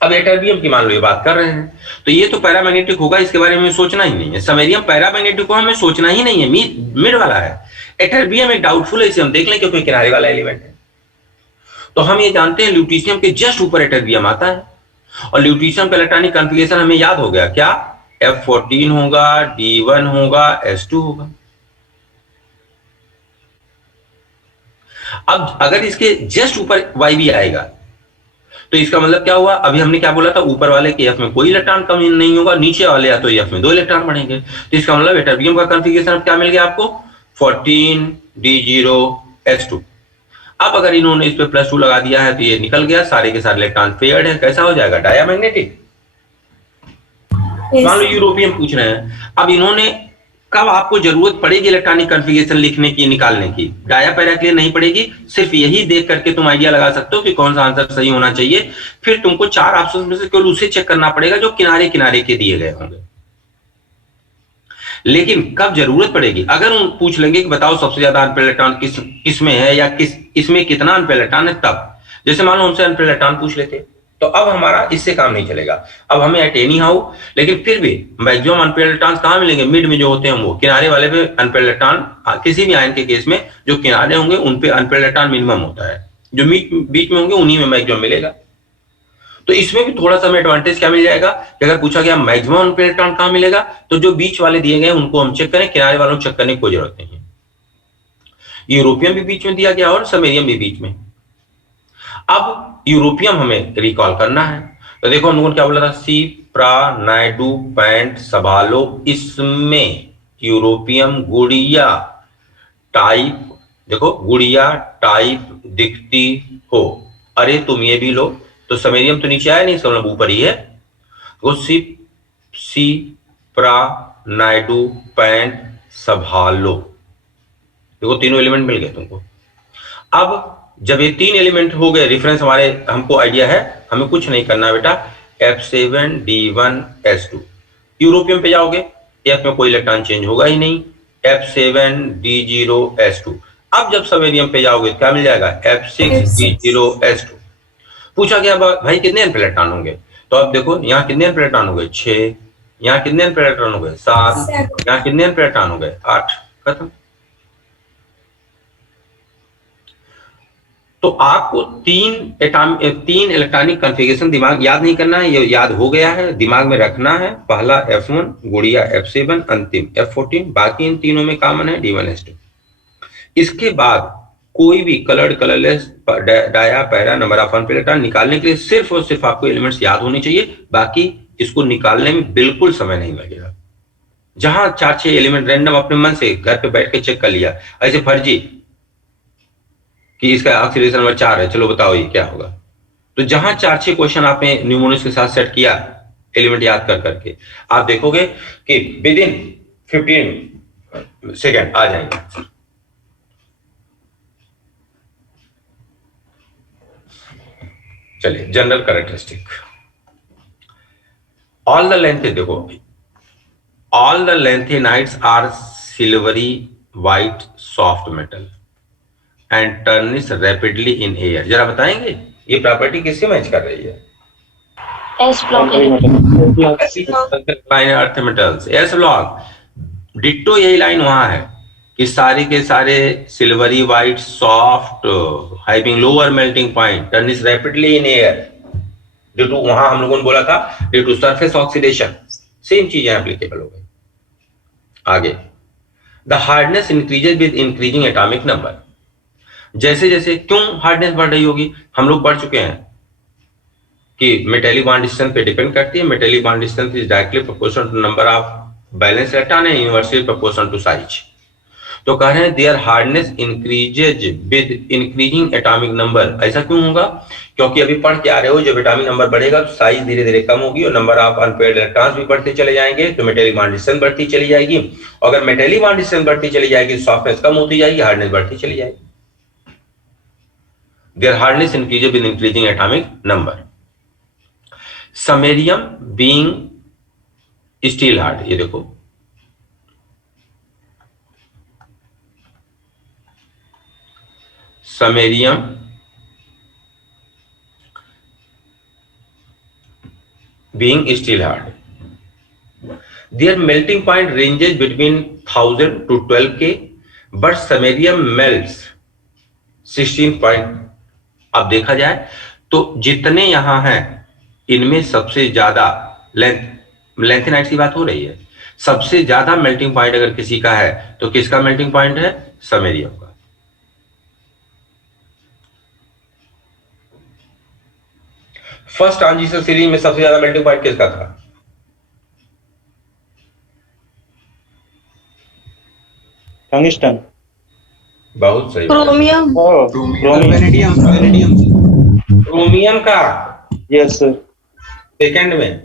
अब यटरबियम की मान लो ये बात कर रहे हैं तो ये तो पैरामैग्नेटिक होगा, इसके बारे में सोचना ही नहीं है। समैरियम पैरामैग्नेटिक को हमें सोचना ही नहीं है, मिड वाला है। यटरबियम एक डाउटफुल है, इसे हम देख लें क्योंकि किनारे वाला एलिमेंट है। तो हम ये जानते हैं ल्यूटीशियम के जस्ट ऊपर यटरबियम आता है और ल्यूटीशियम का इलेक्ट्रॉनिक कॉन्फ़िगरेशन हमें याद हो गया, क्या F14 होगा, D1 होगा, S2 होगा। अब अगर इसके जस्ट ऊपर YB आएगा तो इसका मतलब क्या हुआ, अभी हमने क्या बोला था, ऊपर वाले के F में कोई इलेक्ट्रॉन कम नहीं होगा, नीचे वाले या तो F में 2 इलेक्ट्रॉन बढ़ेंगे। तो इसका मतलब यटरबियम का कॉन्फ़िगरेशन अब क्या मिल गया आपको, 14 D0 S2। अब अगर इन्होंने इस पे +2 लगा दिया है तो ये निकल गया, सारे के सारे इलेक्ट्रॉन पेयर्ड है, कैसा हो जाएगा, डायामैग्नेटिक। मान लो यूरोपियम पूछ रहे हैं, अब इन्होंने कब आपको जरूरत पड़ेगी इलेक्ट्रॉनिक कॉन्फ़िगरेशन लिखने की, निकालने की, डाया पैरा के लिए नहीं पड़ेगी, सिर्फ यही देख करके तुम आइडिया लगा सकते हो कि कौन सा आंसर सही होना चाहिए। फिर तुमको 4 ऑप्शन में से केवल उसे चेक करना पड़ेगा जो किनारे किनारे के दिए गए होंगे। लेकिन कब जरूरत पड़ेगी, अगर उन पूछ लेंगे कि बताओ सबसे ज्यादा अनपेयर्ड इलेक्ट्रॉन किस में है या इसमें कितना अनपेयर्ड इलेक्ट्रॉन है, तब जैसे मान लो हमसे अनपेयर्ड इलेक्ट्रॉन पूछ लेते तो अब हमारा इससे काम नहीं चलेगा। अब हमें एट एनी हाउ, लेकिन फिर भी मैक्सिमम अनपेयर्ड इलेक्ट्रॉन कहां मिलेंगे, मिड में जो होते हैं वो, किनारे वाले पे अनपेयर्ड इलेक्ट्रॉन, किसी भी आयन के केस में जो किनारे होंगे उन पे अनपेयर्ड इलेक्ट्रॉन मिनिमम होता है, जो बीच में होंगे उन्हीं में मैक्सिमम मिलेगा। तो इसमें भी थोड़ा सा हमें एडवांटेज क्या मिल जाएगा कि अगर पूछा गया मैक्सिमम अनपेयर्ड इलेक्ट्रॉन कहां मिलेगा तो जो बीच वाले दिए गए उनको हम चेक करें, किनारे वालों को चेक करने की कोई जरूरत नहीं है। यूरोपियम भी बीच में दिया गया और समैरियम भी बीच में। अब यूरोपियम हमें रिकॉल करना है तो देखो हम लोगों ने क्या बोला था, सी प्रा नायडू पैंट सबालो, इसमें यूरोपियम गुड़िया टाइप, देखो गुड़िया टाइप दिखती हो, अरे तुम ये भी लो, तो समैरियम तो नीचे आया नहीं, सब ऊपर ही है। तो सी प्रा नायडू पैंट संभालो, देखो तीनों एलिमेंट मिल गए तुमको। अब जब ये 3 एलिमेंट हो गए रेफरेंस हमारे, हमको आइडिया है, हमें कुछ नहीं करना बेटा, F7 D1 S2। यूरोपियम पे जाओगे, F में कोई इलेक्ट्रॉन चेंज होगा ही नहीं, F7 D0 S2। अब जब समैरियम पे जाओगे क्या मिल जाएगा, F6 D0 S2। पूछा गया भाई कितने अनपेयर्ड इलेक्ट्रॉन होंगे, तो अब देखो यहाँ कितने अनपेयर्ड इलेक्ट्रॉन हो गए, 6, यहाँ कितने अनपेयर्ड इलेक्ट्रॉन हो गए, 7, यहाँ कितने अनपेयर्ड इलेक्ट्रॉन हो गए, 8, खत्म। तो आपको 3 इलेक्ट्रॉनिक कॉन्फ़िगरेशन दिमाग याद नहीं करना है, ये याद हो गया है, दिमाग में रखना है। पहला F1 गुड़िया F7, अंतिम F14, बाकी इन तीनों में कॉमन है D1 S2। इसके बाद कोई भी coloured colourless dia para number of unpaired electron निकालने के लिए सिर्फ और सिर्फ आपको एलिमेंट्स याद होनी चाहिए, बाकी इसको निकालने में बिल्कुल समय नहीं लगेगा। जहां 4-6 एलिमेंट रैंडम अपने मन से घर पे बैठ के चेक कर लिया, ऐसे फर्जी कि इसका ऑक्सीडेशन नंबर 4 है, चलो बताओ ये क्या होगा, तो जहां 4-6 क्वेश्चन आपने न्यूमोनिक्स के साथ सेट किया एलिमेंट याद कर करके, आप देखोगे कि विद इन 15 सेकेंड आ जाएंगे। चलिए general characteristic, all the length, देखो all the lanthanides are silvery white soft metal and tarnish rapidly in air. जरा बताएंगे ये प्रॉपर्टी किससे मैच कर रही है, S block earth metals, S block. Ditto यही लाइन वहां है कि सारे के सारे silvery white soft having lower melting point tarnish rapidly in air, due to, वहां हम लोगों ने बोला था due to surface oxidation, same चीज यहां एप्लीकेबल हो गई। आगे, the hardness increases with increasing atomic number, जैसे जैसे क्यों हार्डनेस बढ़ रही होगी, हम लोग पढ़ चुके हैं कि मेटेलिक बॉन्ड डिस्टेंस पे डिपेंड करती है। Metallic bond distance is directly proportional to number of valence electron and inversely proportional to size. तो कह रहे हैं their hardness increases with increasing atomic number. ऐसा क्यों होगा? क्योंकि अभी पढ़ के आ रहे हो जब एटॉमिक नंबर बढ़ेगा तो साइज धीरे धीरे कम होगी और नंबर ऑफ अनपेयर्ड इलेक्ट्रॉन्स भी बढ़ते चले जाएंगे, तो मेटेलिक बॉन्ड डिस्टेंस बढ़ती चली जाएगी। अगर मेटेलिक बॉन्ड डिस्टेंस बढ़ती चली जाएगी, सॉफ्टनेस कम होती जाएगी, हार्डनेस बढ़ती चली जाएगी। Their hardness increases with increasing atomic number. Samarium being steel hard, ये देखो samarium being steel hard. Their melting point ranges between 1000 to 12K, but samarium melts 16 point। अब देखा जाए तो जितने यहां हैं इनमें सबसे ज्यादा लैंथेनाइट की बात हो रही है, सबसे ज्यादा मेल्टिंग पॉइंट अगर किसी का है तो किसका मेल्टिंग पॉइंट है? समैरियम का। फर्स्ट ट्रांजिशन सीरीज में सबसे ज्यादा मेल्टिंग पॉइंट किसका था? टंगस्टन। बहुत सही। क्रोमियम। वेनेडियम वेनेडियम क्रोमियम का यस सर। सेकंड में,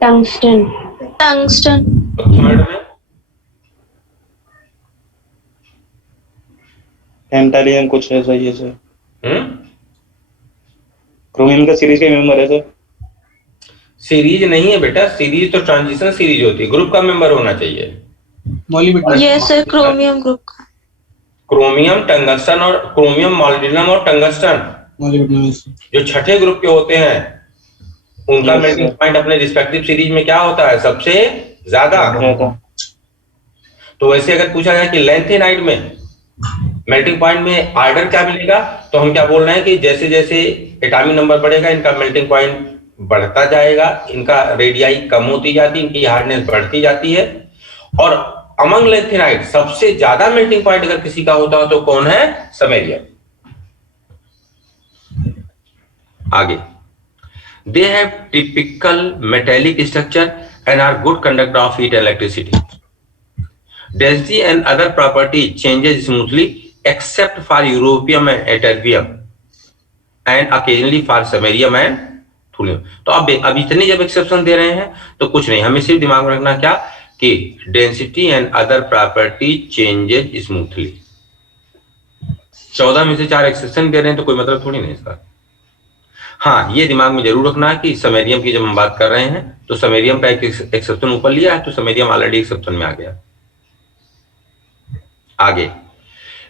टंगस्टन। टंगस्टन। थर्ड में, टैंटालियम कुछ ऐसा ही है सर। क्रोमियम का सीरीज का मेंबर है सर। सीरीज नहीं है बेटा, सीरीज तो ट्रांजिशन सीरीज होती है, ग्रुप का मेंबर होना चाहिए। मोलिब्डेनम ये सर क्रोमियम ग्रुप का। क्रोमियम, टंगस्टन और क्रोमियम, मोलिब्डेनम और टंगस्टन मोलिब्डेनम जो छठे ग्रुप के होते हैं उनका Yes, मेल्टिंग sir. पॉइंट अपने रिस्पेक्टिव सीरीज में क्या होता है? सबसे ज्यादा। तो वैसे अगर पूछा जाए कि लैंथेनाइट में मेल्टिंग पॉइंट में ऑर्डर क्या मिलेगा, तो हम क्या बोल रहे हैं कि जैसे जैसे एटॉमिक नंबर बढ़ेगा इनका मेल्टिंग पॉइंट बढ़ता जाएगा, इनका रेडियाई कम होती जाती है, इनकी हार्डनेस बढ़ती जाती है। और अमंग लैंथेनाइट सबसे ज्यादा मेल्टिंग पॉइंट अगर किसी का होता है तो कौन है? समैरियम। आगे, they have typical metallic structure and are good conductor of heat and electricity. Density and other property changes smoothly except for europium and ytterbium and occasionally for samarium and thulium। तो अब इतने जब exception दे रहे हैं तो कुछ नहीं, हमें सिर्फ दिमाग में रखना क्या कि density and other property changes smoothly. 14 में से 4 एक्सेप्शन दे रहे हैं तो कोई मतलब थोड़ी नहीं इसका। हाँ, ये दिमाग में जरूर रखना है कि समैरियम की जब हम बात कर रहे हैं तो समैरियम का एक एक्सेप्शन ऊपर लिया है तो समैरियम ऑलरेडी एक्सेप्शन में आ गया। आगे,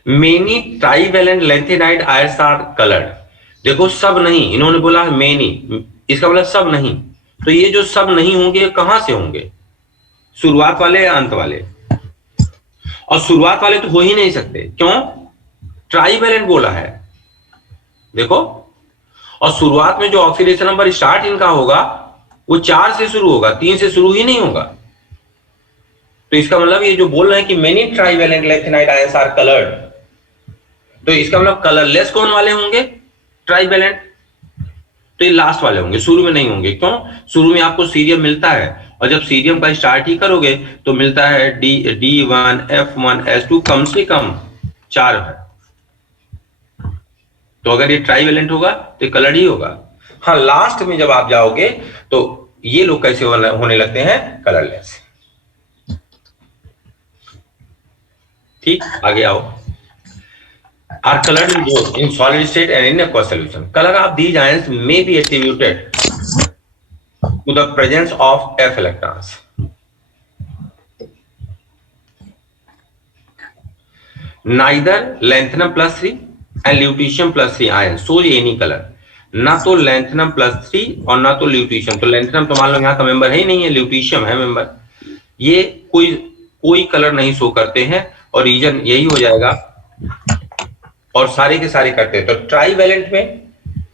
many trivalent lanthanide ions are coloured. देखो सब नहीं, इन्होंने बोला मेनी, इसका मतलब सब नहीं। तो ये जो सब नहीं होंगे कहां से होंगे? शुरुआत वाले या अंत वाले? और शुरुआत वाले तो हो ही नहीं सकते, क्यों? ट्राइवेलेंट बोला है देखो। और शुरुआत में जो ऑक्सीडेशन नंबर स्टार्ट इनका होगा वो 4 से शुरू होगा, 3 से शुरू ही नहीं होगा। तो इसका मतलब ये जो बोल रहे हैं कि many trivalent lanthanide ions are coloured, तो इसका मतलब कलरलेस कौन वाले होंगे? ट्राइवेलेंट। तो ये लास्ट वाले होंगे, शुरू में नहीं होंगे। क्यों? शुरू में आपको सीरियम मिलता है और जब सीरियम का स्टार्ट ही करोगे तो मिलता है D1, F1, S2, कम से कम 4 है। तो अगर ये ट्राइवेलेंट होगा तो कलर्ड ही होगा। हाँ, लास्ट में जब आप जाओगे तो ये लोग कैसे होने लगते हैं? कलरलेस। ठीक, आगे आओ। Are coloured in solid state and in aqueous solution. Colour of these ions may be attributed to the presence of F electrons. Neither lanthanum +3 and lutetium +3 ion shows any colour. ना तो lanthanum +3 और ना तो ल्यूटीशियम। तो lanthanum तो मान लो यहाँ का मेंबर है ही नहीं है, ल्यूटीशियम है मेंबर। ये कोई कलर नहीं शो करते हैं और रीजन यही हो जाएगा। और सारे के सारे करते हैं। तो ट्राइवेलेंट में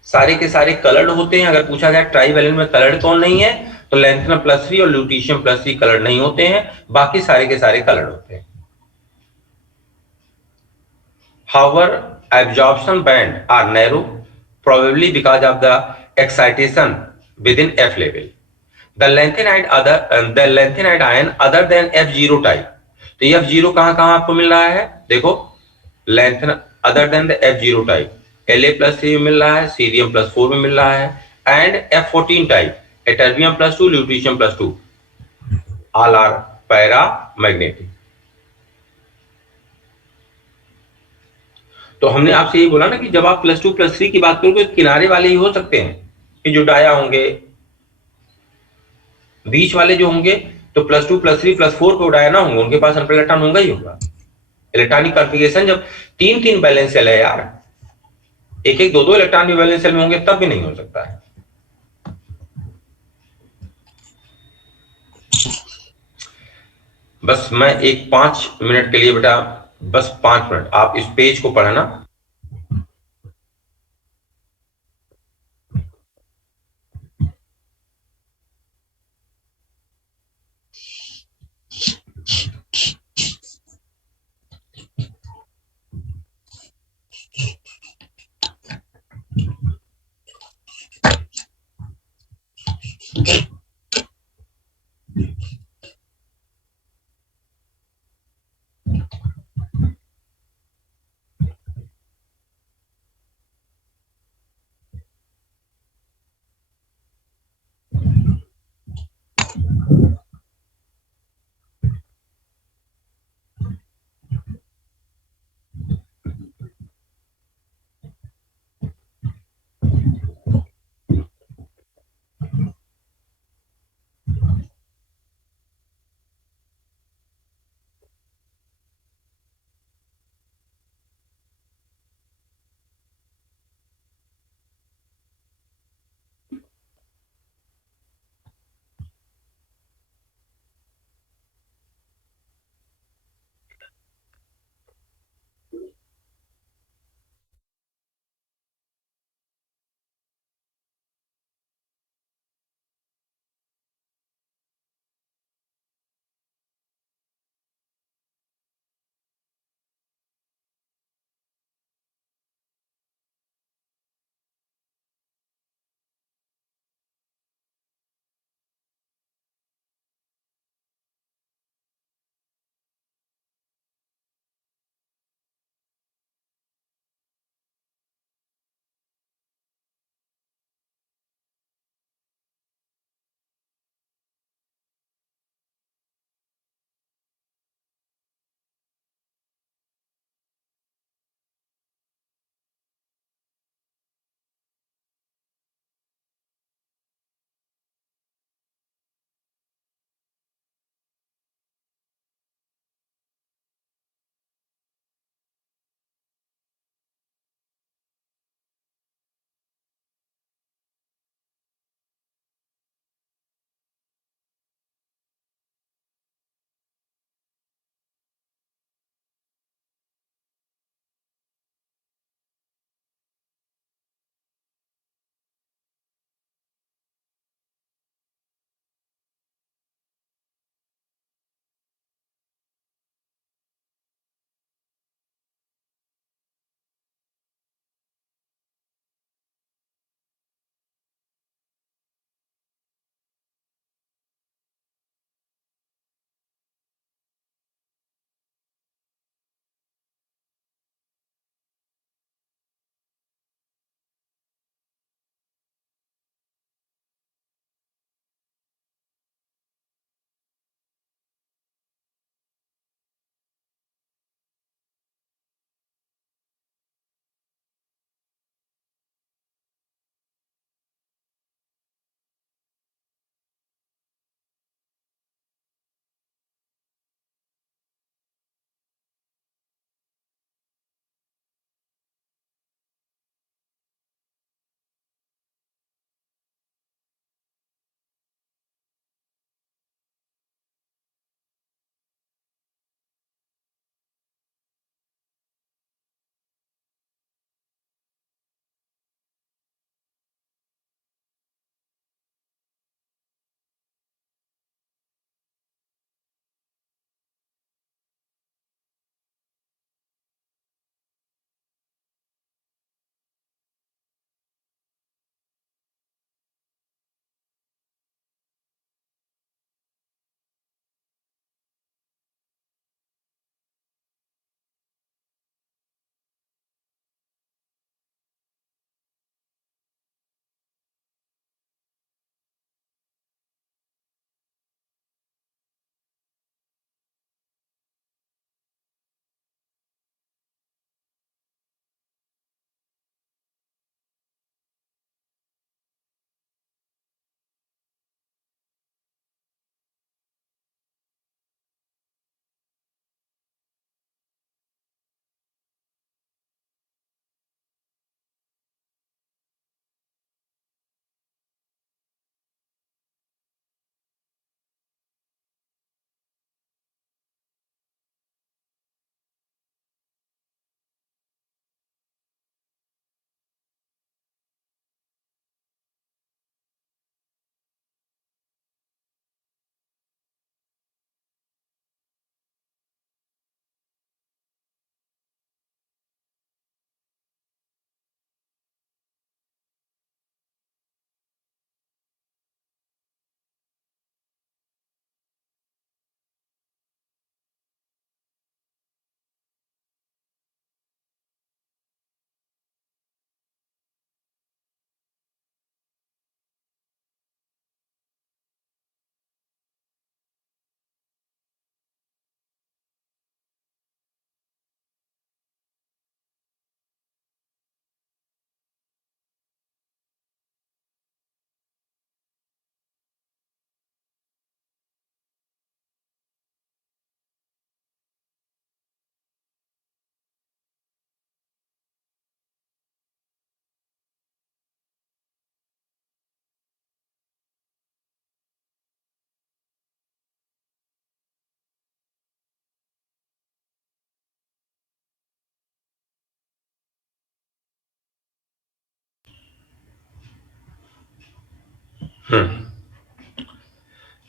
सारे के सारे कलर्ड होते हैं। अगर पूछा गया ट्राइवेलेंट में कलर्ड कौन नहीं है तो लैंथेनम +3 और ल्यूटीशियम +3 कलर्ड नहीं होते हैं, बाकी सारे के सारे कलर्ड होते हैं। However, absorption band are narrow, probably because of the excitation within F level. The lanthanide ion other than F0 type। तो F0 कहाँ कहाँ आपको मिल रहा है, देखो length other than the F0 type La+3 में मिल रहा है, Cerium+4 में मिल रहा है, and F14 type Ytterbium+2 Lutetium+2 all are paramagnetic. तो हमने आपसे ये बोला ना कि जब आप +2 +3 की बात करोगे तो किनारे वाले ही हो सकते हैं, कि जो डाया होंगे, बीच वाले जो होंगे तो +2 +3 +4 पे डाया ना होंगे, उनके पास अनपेयर इलेक्ट्रॉन होगा ही होगा। इलेक्ट्रॉनिक कॉन्फ़िगरेशन जब 3 बैलेंस सेल है यार, एक एक दो इलेक्ट्रॉन भी बैलेंस सेल में होंगे तब भी नहीं हो सकता है। बस मैं एक 5 मिनट के लिए बेटा, बस 5 मिनट आप इस पेज को पढ़ना।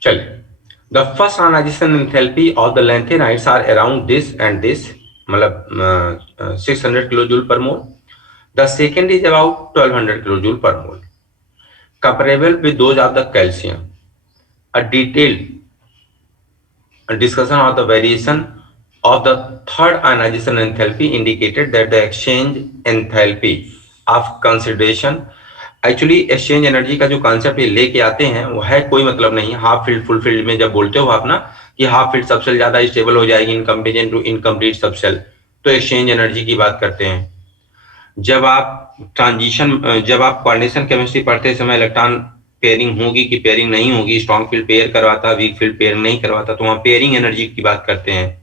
चलिए, the first ionisation enthalpy of the lanthanides are around this and this, मतलब 600 kilo joule per mole. The second is about 1200 kilo joule per mole. Comparable with those of the calcium. A detailed discussion of the variation of the third ionization enthalpy indicated that the exchange enthalpy of consideration, actually exchange energy का जो concept ये लेके आते हैं वो है कोई मतलब नहीं. हाफ फील्ड फुल फील्ड में जब बोलते हो आप ना कि हाफ फील्ड सबसेल ज्यादा स्टेबल हो जाएगी in comparison to incomplete subshell, तो एक्सचेंज एनर्जी की बात करते हैं. जब आप कोऑर्डिनेशन केमिस्ट्री पढ़ते समय इलेक्ट्रॉन पेयरिंग होगी कि पेयरिंग नहीं होगी, स्ट्रॉन्ग फील्ड पेयर करवाता, वीक फील्ड पेयर नहीं करवाता, तो वहां पेयरिंग एनर्जी की बात करते हैं.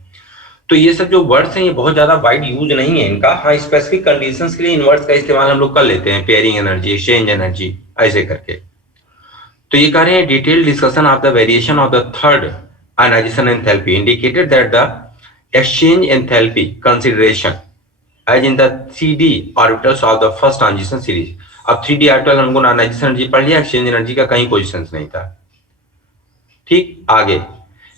तो ये सब जो वर्ड्स हैं ये बहुत ज्यादा वाइड यूज नहीं है इनका. हाँ, स्पेसिफिक कंडीशंस के लिए इन वर्ड्स का इस्तेमाल हम लोग कर लेते हैं, पेयरिंग एनर्जी, एक्सचेंज एनर्जी, ऐसे करके. तो ये कह रहे हैं detailed discussion of the variation of the third ionisation enthalpy indicated that the exchange enthalpy consideration as in the 3d orbitals of the first transition series. अब 3d ऑर्बिटल हमको ionization energy पढ़ लिया, एक्सचेंज एनर्जी का कहीं position नहीं था. ठीक, आगे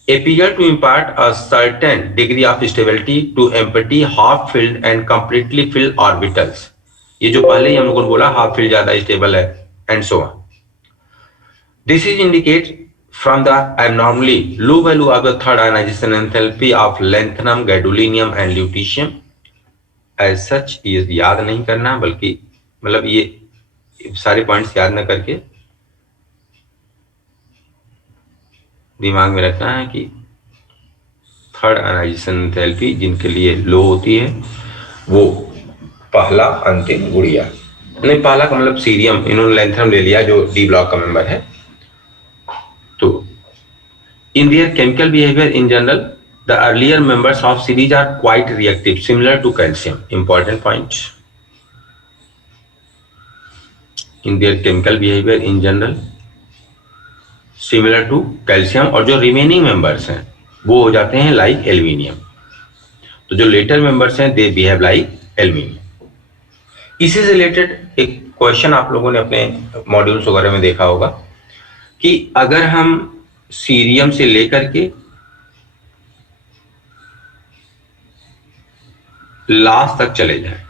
appear to impart a certain degree of stability to empty half filled and completely filled orbitals. ये जो पहले ही हम लोगों ने बोला हाफ फील्ड ज्यादा स्टेबल है and so on. This is indicate from the abnormally low value of the third ionization enthalpy of lanthanum, gadolinium and lutetium. As such ये याद नहीं करना, बल्कि मतलब ये सारे पॉइंट्स याद न करके दिमाग में रखना है कि थर्ड आयनाइजेशन एंथैल्पी जिनके लिए लो होती है वो पहला अंतिम गुड़िया नहीं, पहला का मतलब सीरियम, इन्होंने लैंथनम ले लिया जो डी ब्लॉक का मेंबर है. तो in their chemical behaviour in general the earlier members of series are quite reactive similar to calcium. Important point. In their chemical behaviour in general similar to calcium, और जो remaining members हैं वो हो जाते हैं like aluminium. तो जो letter members हैं दे बिहेव लाइक एल्यूमिनियम. इसी से रिलेटेड एक क्वेश्चन आप लोगों ने अपने मॉड्यूल्स वगैरह में देखा होगा कि अगर हम सीरियम से लेकर के लास्ट तक चले जाएं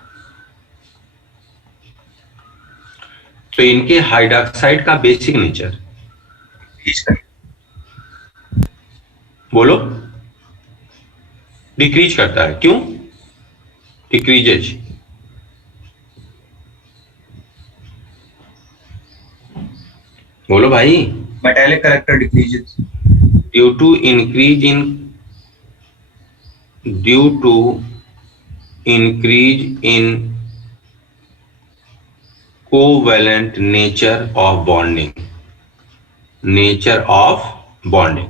तो इनके हाइड्रोक्साइड का बेसिक नेचर बोलो डिक्रीज करता है. क्यों डिक्रीजेज? बोलो भाई. Metallic character decreases due to increase in covalent nature of bonding.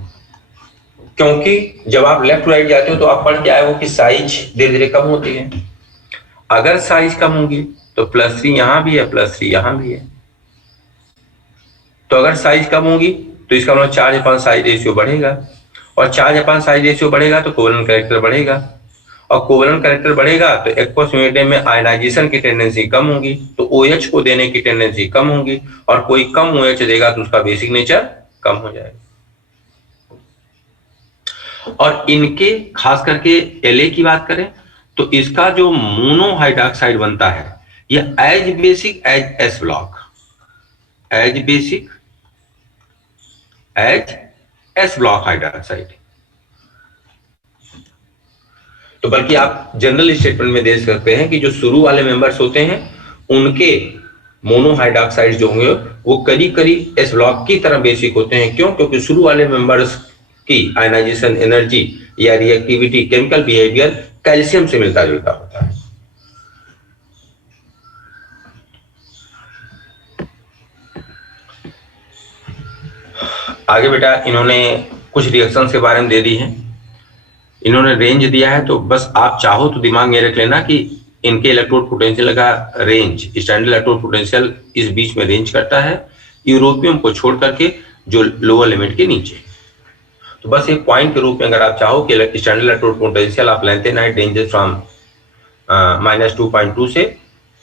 क्योंकि जब आप लेफ्ट राइट जाते हो तो आप पढ़ के आए हो कि साइज धीरे धीरे कम होती है. अगर साइज कम होगी तो +3 यहां भी है, +3 यहां भी है. तो अगर साइज कम होगी तो इसका मतलब चार्ज अपॉन साइज रेशियो बढ़ेगा, और चार्ज अपॉन साइज रेशियो बढ़ेगा तो कोवैलेंट कैरेक्टर बढ़ेगा, और कोवैलेंट कैरेक्टर बढ़ेगा तो एक्वस मीडियम में आयनाइजेशन की टेंडेंसी कम होगी, तो OH को देने की टेंडेंसी कम होगी, और कोई कम OH देगा तो उसका बेसिक नेचर कम हो जाएगा. और इनके खास करके La की बात करें तो इसका जो मोनो हाइड्रोक्साइड बनता है ये as basic as S block, as basic as S block hydroxide. तो बल्कि आप जनरल स्टेटमेंट में देख सकते हैं कि जो शुरू वाले मेंबर्स होते हैं उनके मोनो हाइड्रोक्साइड जो होंगे वो करीब करीब S ब्लॉक की तरह बेसिक होते हैं. क्यों? क्योंकि शुरू वाले मेंबर्स की आयनाइजेशन एनर्जी या रिएक्टिविटी, केमिकल बिहेवियर कैल्शियम से मिलता जुलता होता है. आगे बेटा इन्होंने कुछ रिएक्शन के बारे में दे दी है. इन्होंने रेंज दिया है, तो बस आप चाहो तो दिमाग में रख लेना कि इनके इलेक्ट्रोड पोटेंशियल का रेंज, स्टैंडर्ड इलेक्ट्रोड पोटेंशियल इस बीच में रेंज करता है, यूरोपियम को छोड़ करके जो लोअर लिमिट के नीचे. तो बस एक पॉइंट के रूप में अगर आप चाहो कि standard electrode potential of lanthanide ranges from -2.2 से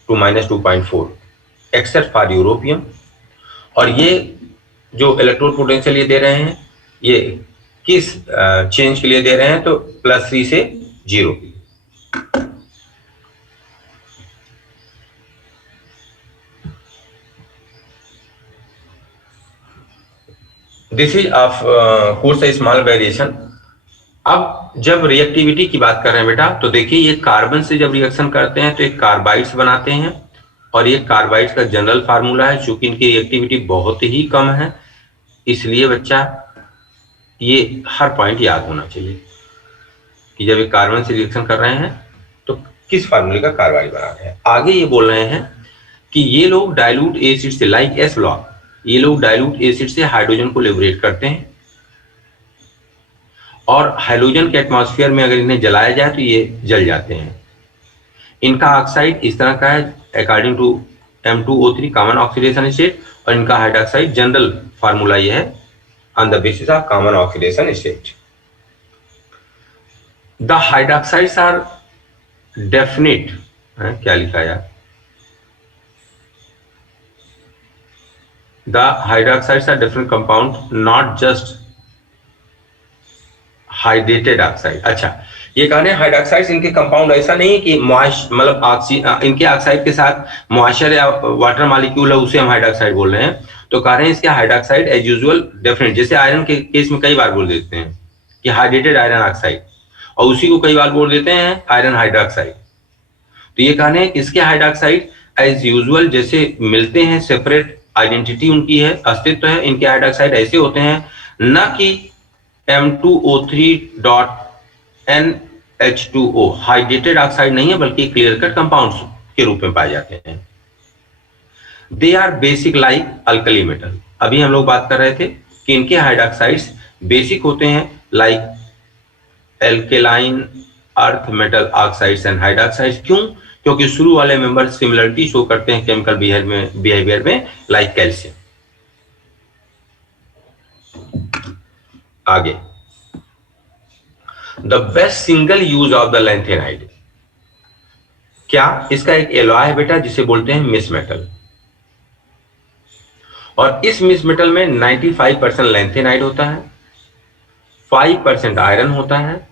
टू -2.4 एक्सेप्ट फॉर यूरोपियम. और ये जो इलेक्ट्रोड पोटेंशियल ये दे रहे हैं ये किस चेंज के लिए दे रहे हैं, तो +3 से 0। This is of course small variation. अब जब रिएक्टिविटी की बात कर रहे हैं बेटा, तो देखिए ये कार्बन से जब रिएक्शन करते हैं तो एक कार्बाइड्स बनाते हैं, और ये कार्बाइड्स का जनरल फार्मूला है। चूंकि इनकी रिएक्टिविटी बहुत ही कम है, इसलिए बच्चा ये हर पॉइंट याद होना चाहिए कि जब ये कार्बन से रिएक्शन कर रहे हैं तो किस फार्मूले का कार्बाइड बना रहे हैं। आगे ये बोल रहे हैं कि ये लोग डाइल्यूट एसिड से, लाइक एस ब्लॉक, ये लोग डाइल्यूट एसिड से हाइड्रोजन को लिबरेट करते हैं, और हाइड्रोजन के एटमॉस्फेयर में अगर इन्हें जलाया जाए तो ये जल जाते हैं। इनका ऑक्साइड इस तरह का है according to M2O3 common oxidation state, और इनका हाइड्रोक्साइड जनरल फार्मूला ये है on the basis of common oxidation state. The hydroxides are definite, क्या लिखा यार, the hydroxides are different compound, not just hydrated oxide. अच्छा, ये कहने हाइड्रोक्साइड्स इनके कंपाउंड ऐसा नहीं है कि मतलब इनके ऑक्साइड के साथ मॉइस्चर या वाटर मॉलिक्यूल है, उसे हम हाइड्रोक्साइड बोल रहे हैं। तो कह रहे हैं इसके हाइड्रोक्साइड एज यूजुअल डेफिनेट, जैसे आयरन के केस में कई बार बोल देते हैं कि हाइड्रेटेड आयरन ऑक्साइड, और उसी को कई बार बोल देते हैं आयरन हाइड्रोक्साइड। तो ये कहने हैं इसके हाइड्रोक्साइड एज यूजुअल जैसे मिलते हैं, सेपरेट आइडेंटिटी उनकी है, अस्तित्व है, इनके हाइड्रोक्साइड ऐसे होते हैं, न कि M2O3.NH2O हाइड्रेटेड ऑक्साइड नहीं है, बल्कि क्लियर कट कंपाउंड्स के रूप में पाए जाते हैं। They are basic like alkali metal. अभी हम लोग बात कर रहे थे कि इनके हाइड्रोक्साइड्स बेसिक होते हैं like alkaline earth metal oxides and hydroxides. क्यों? क्योंकि शुरू वाले मेंबर सिमिलरिटी शो करते हैं केमिकल बिहेवियर में लाइक कैल्शियम। आगे, the best single use of the lanthanide, क्या इसका एक एलॉय है बेटा जिसे बोलते हैं मिस मेटल, और इस मिस मेटल में 95% लैंथेनाइड होता है, 5% आयरन होता है,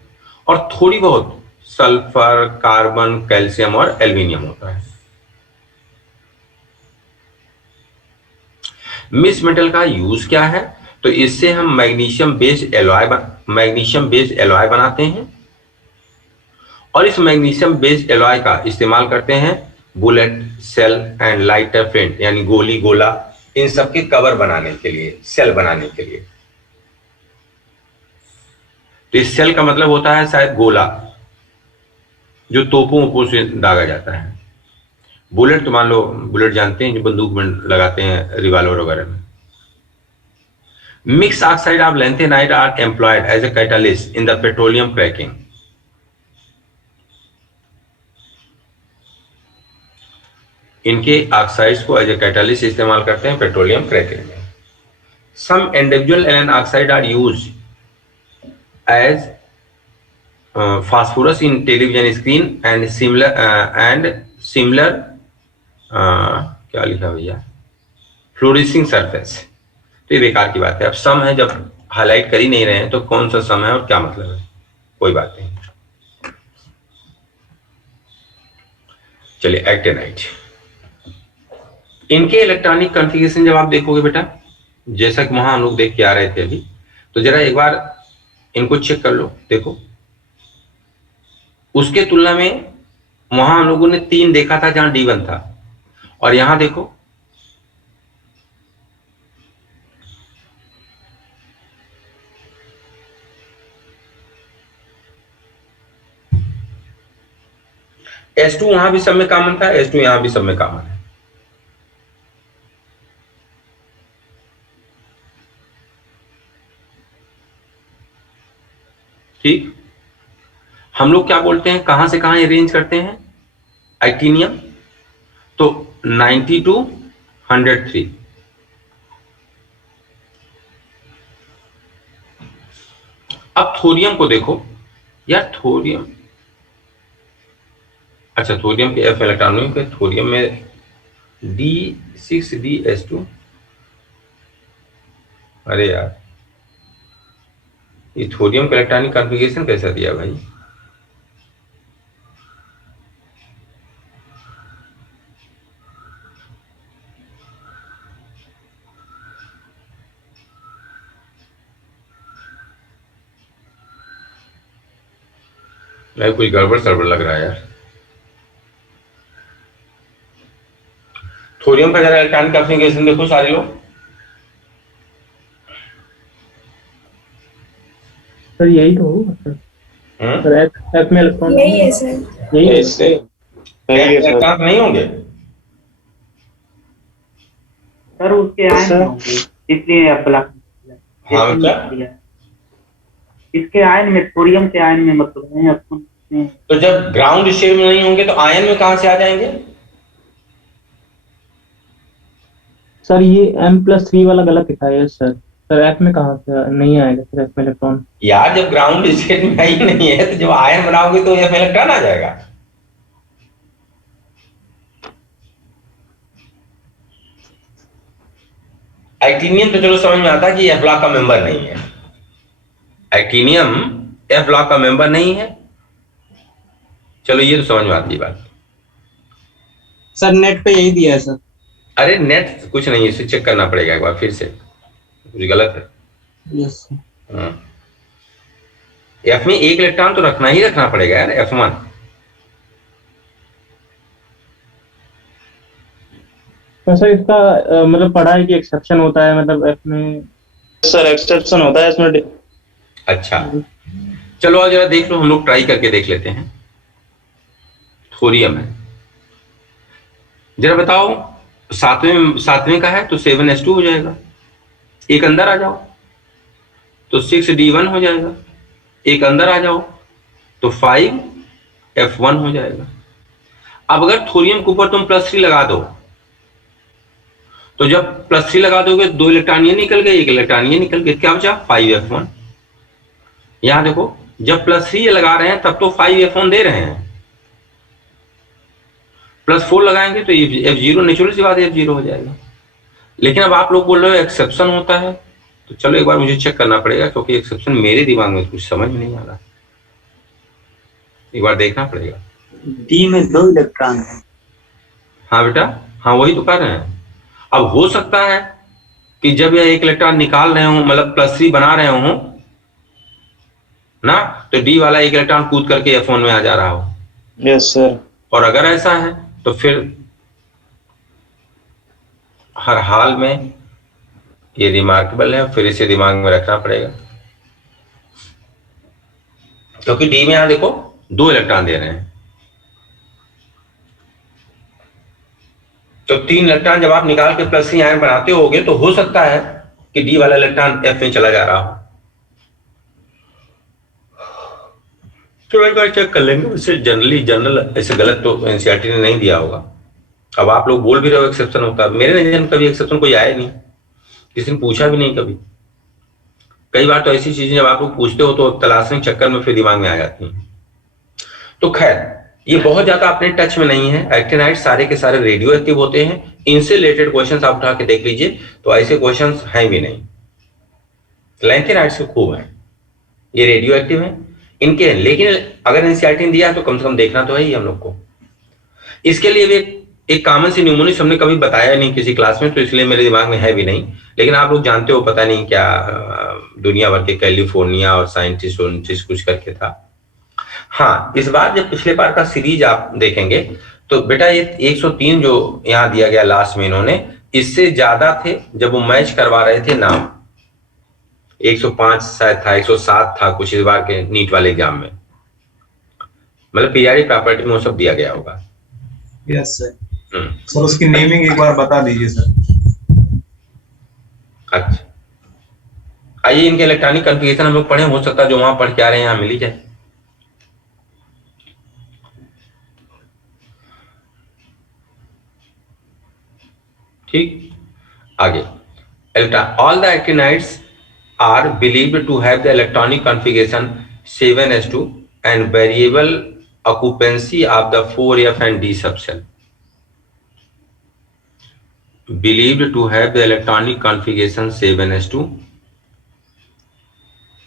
और थोड़ी बहुत सल्फर, कार्बन, कैल्शियम और एल्यूमिनियम होता है। मिस मेटल का यूज क्या है? तो इससे हम मैग्नीशियम बेस्ड एलॉय बनाते हैं, और इस मैग्नीशियम बेस्ड एलॉय का इस्तेमाल करते हैं bullet, shell and lighter flint, यानी गोली, गोला, इन सब के कवर बनाने के लिए, सेल बनाने के लिए। तो इस सेल का मतलब होता है शायद गोला, जो तोपों से दागा जाता है। बुलेट तो मान लो, बुलेट जानते हैं, जो बंदूक में लगाते हैं, रिवॉल्वर वगैरह में। Mixed oxide of lanthanide are employed as a catalyst in the petroleum cracking. इनके ऑक्साइड्स को एज ए कैटालिस्ट इस्तेमाल करते हैं पेट्रोलियम क्रैकिंग में। Some individual allen oxide are used as phosphorus in television screen and similar क्या लिखा भैया, फ्लोरिसिंग surface. तो ये बेकार की बात है। अब सम है, जब हाईलाइट कर ही नहीं रहे हैं तो कौन सा सम है और क्या मतलब है, कोई बात नहीं। चलिए, एक्टिनाइड, इनके इलेक्ट्रॉनिक कॉन्फ़िगरेशन जब आप देखोगे बेटा, जैसा कि वहां हम लोग देख के आ रहे थे अभी, तो जरा एक बार इनको चेक कर लो, देखो। उसके तुलना में वहां हम लोगों ने 3 देखा था जहां D1 था, और यहां देखो S2 वहां भी सब में कॉमन था, S2 यहां भी सब में कॉमन है। ठीक, हम लोग क्या बोलते हैं, कहां से कहां अरेंज करते हैं एक्टिनियम, तो 90 to 103। अब थोरियम को देखो यार, थोरियम, अच्छा थोरियम के F इलेक्ट्रॉन में, थोरियम में D6DS2, अरे यार, ये थोरियम का इलेक्ट्रॉनिक कॉन्फ़िगरेशन कैसा दिया भाई? भाई कुछ गड़बड़ सड़बड़ लग रहा है यार। थोरियम का जरा इलेक्ट्रॉनिक कॉन्फ़िगरेशन देखो सारे लोग। सर यही तो होगा सर। सर एफ में इलेक्ट्रॉन यही है सर। यही है। इससे सही है सर। इलेक्ट्रॉन नहीं होंगे? सर उसके आयन में होंगे, इसलिए ब्लैक। हाँ बेटा, इसके आयन में, थोरियम के आयन में मतलब नहीं है। तो जब ग्राउंड स्टेट में नहीं होंगे तो आयन में कहां से आ जाएंगे? सर ये M+3 वाला गलत दिखाया है सर। सर एफ में कहाँ से नहीं आएगा सर एफ में इलेक्ट्रॉन? यार जब ग्राउंड स्टेट में ही नहीं है तो जब आयन बनाओगे तो एफ इलेक्ट्रॉन आ जाएगा। एक्टिनियम तो चलो समझ में आता है कि एफ ब्लॉक का मेंबर नहीं है। एक्टिनियम एफ ब्लॉक का मेंबर नहीं है, चलो ये तो समझ में आती है बात। सर नेट पे यही दिया है सर। अरे नेट कुछ नहीं है, इसे चेक करना पड़ेगा एक बार फिर से, कुछ गलत है। Yes sir. हाँ। एफ में एक इलेक्ट्रॉन तो रखना ही रखना पड़ेगा यार, F1। तो सर इसका मतलब पढ़ा है कि एक्सेप्शन होता है, मतलब एफ में सर एक्सेप्शन होता है इसमें। अच्छा चलो आज जरा देख लो, हम लोग ट्राई करके देख लेते हैं। थोरियम है, जरा बताओ सातवें का है तो 7s2 हो जाएगा। एक अंदर आ जाओ तो 6d1 हो जाएगा। एक अंदर आ जाओ तो 5f1 हो जाएगा। अब अगर थोरियम के ऊपर तुम +3 लगा दो तो जब +3 लगा दोगे 2 इलेक्ट्रॉन ये निकल गए, 1 इलेक्ट्रॉन ये निकल गए, क्या बचा? 5f1। यहां देखो जब +3 ये लगा रहे हैं तब तो 5f1 दे रहे हैं, +4 लगाएंगे तो f0, नेचुरल सी बात है f0 हो जाएगा। लेकिन अब आप लोग बोल रहे हो एक्सेप्शन होता है, तो चलो एक बार मुझे चेक करना पड़ेगा क्योंकि एक्सेप्शन मेरे दिमाग में कुछ समझ में नहीं आ रहा, एक बार देखना पड़ेगा। डी में 2 इलेक्ट्रॉन है। हाँ बेटा, हाँ वही तो कर रहे हैं। अब हो सकता है कि जब यह 1 इलेक्ट्रॉन निकाल रहे हो, मतलब +3 बना रहे हो ना, तो डी वाला 1 इलेक्ट्रॉन कूद करके F1 में आ जा रहा हो। Yes sir. और अगर ऐसा है तो फिर हर हाल में ये रिमार्केबल है, फिर इसे दिमाग में रखना पड़ेगा क्योंकि डी में यहां देखो 2 इलेक्ट्रॉन दे रहे हैं, तो 3 इलेक्ट्रॉन जब आप निकाल के +3 आयन बनाते होगे तो हो सकता है कि डी वाला इलेक्ट्रॉन एफ में चला जा रहा हो। तो एक बार चेक कर लेंगे। वैसे जनरल ऐसे गलत तो एनसीईआरटी ने नहीं दिया होगा। अब आप लोग बोल भी रहे हो एक्सेप्शन होता है, मेरे नजर में कभी एक्सेप्शन कोई आया नहीं, किसी ने पूछा भी नहीं कभी। कई बार तो ऐसी चीजें जब आप लोग पूछते हो तो तलाशने के चक्कर में फिर दिमाग में आ जाती हैं। तो खैर ये बहुत ज्यादा अपने टच में नहीं है। एक्टिनाइड सारे के सारे रेडियो एक्टिव होते हैं, इनसे रिलेटेड क्वेश्चंस आप उठा के देख लीजिए तो ऐसे क्वेश्चंस हैं भी नहीं। लैंथेनाइड से खूब है, ये रेडियो एक्टिव है इनके, लेकिन अगर एनसीईआरटी ने दिया तो कम से कम देखना तो है ही हम लोग को। इसके लिए भी एक कॉमन सी न्यूमोनिक्स हमने कभी बताया नहीं किसी क्लास में, तो इसलिए मेरे दिमाग में है भी नहीं। लेकिन आप लोग जानते हो, पता नहीं क्या दुनिया भर के कैलिफोर्निया और साइंटिस्ट कुछ करके था। हाँ, इस बार जब पिछले बार का सीरीज आप देखेंगे तो बेटा ये 103 जो यहाँ दिया गया लास्ट में इन्होंने, इससे ज्यादा थे जब वो मैच करवा रहे थे नाम। 105 शायद था, 107 था कुछ इस बार के नीट वाले एग्जाम में, मतलब पीरियडिक प्रॉपर्टी में वो सब दिया गया होगा। Yes sir. सर उसकी नेमिंग एक बार बता दीजिए सर। अच्छा आइए इनके इलेक्ट्रॉनिक कॉन्फ़िगरेशन हम लोग पढ़े, हो सकता है जो वहां पढ़ के आ रहे हैं यहाँ मिल ही जाए। ठीक, आगे all the actinides are believed to have the electronic configuration 7s2 and variable occupancy of the 4f and d subshell. Believed to have the electronic configuration 7s2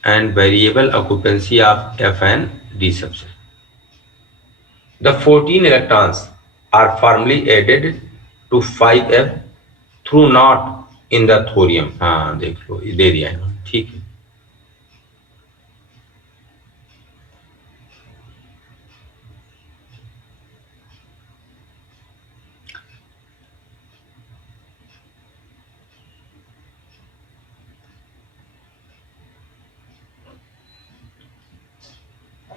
and variable occupancy of F and D subshell. The 14 electrons are firmly added to 5F through knot in the thorium. हाँ देख लो, ये दे दिया है, ठीक है.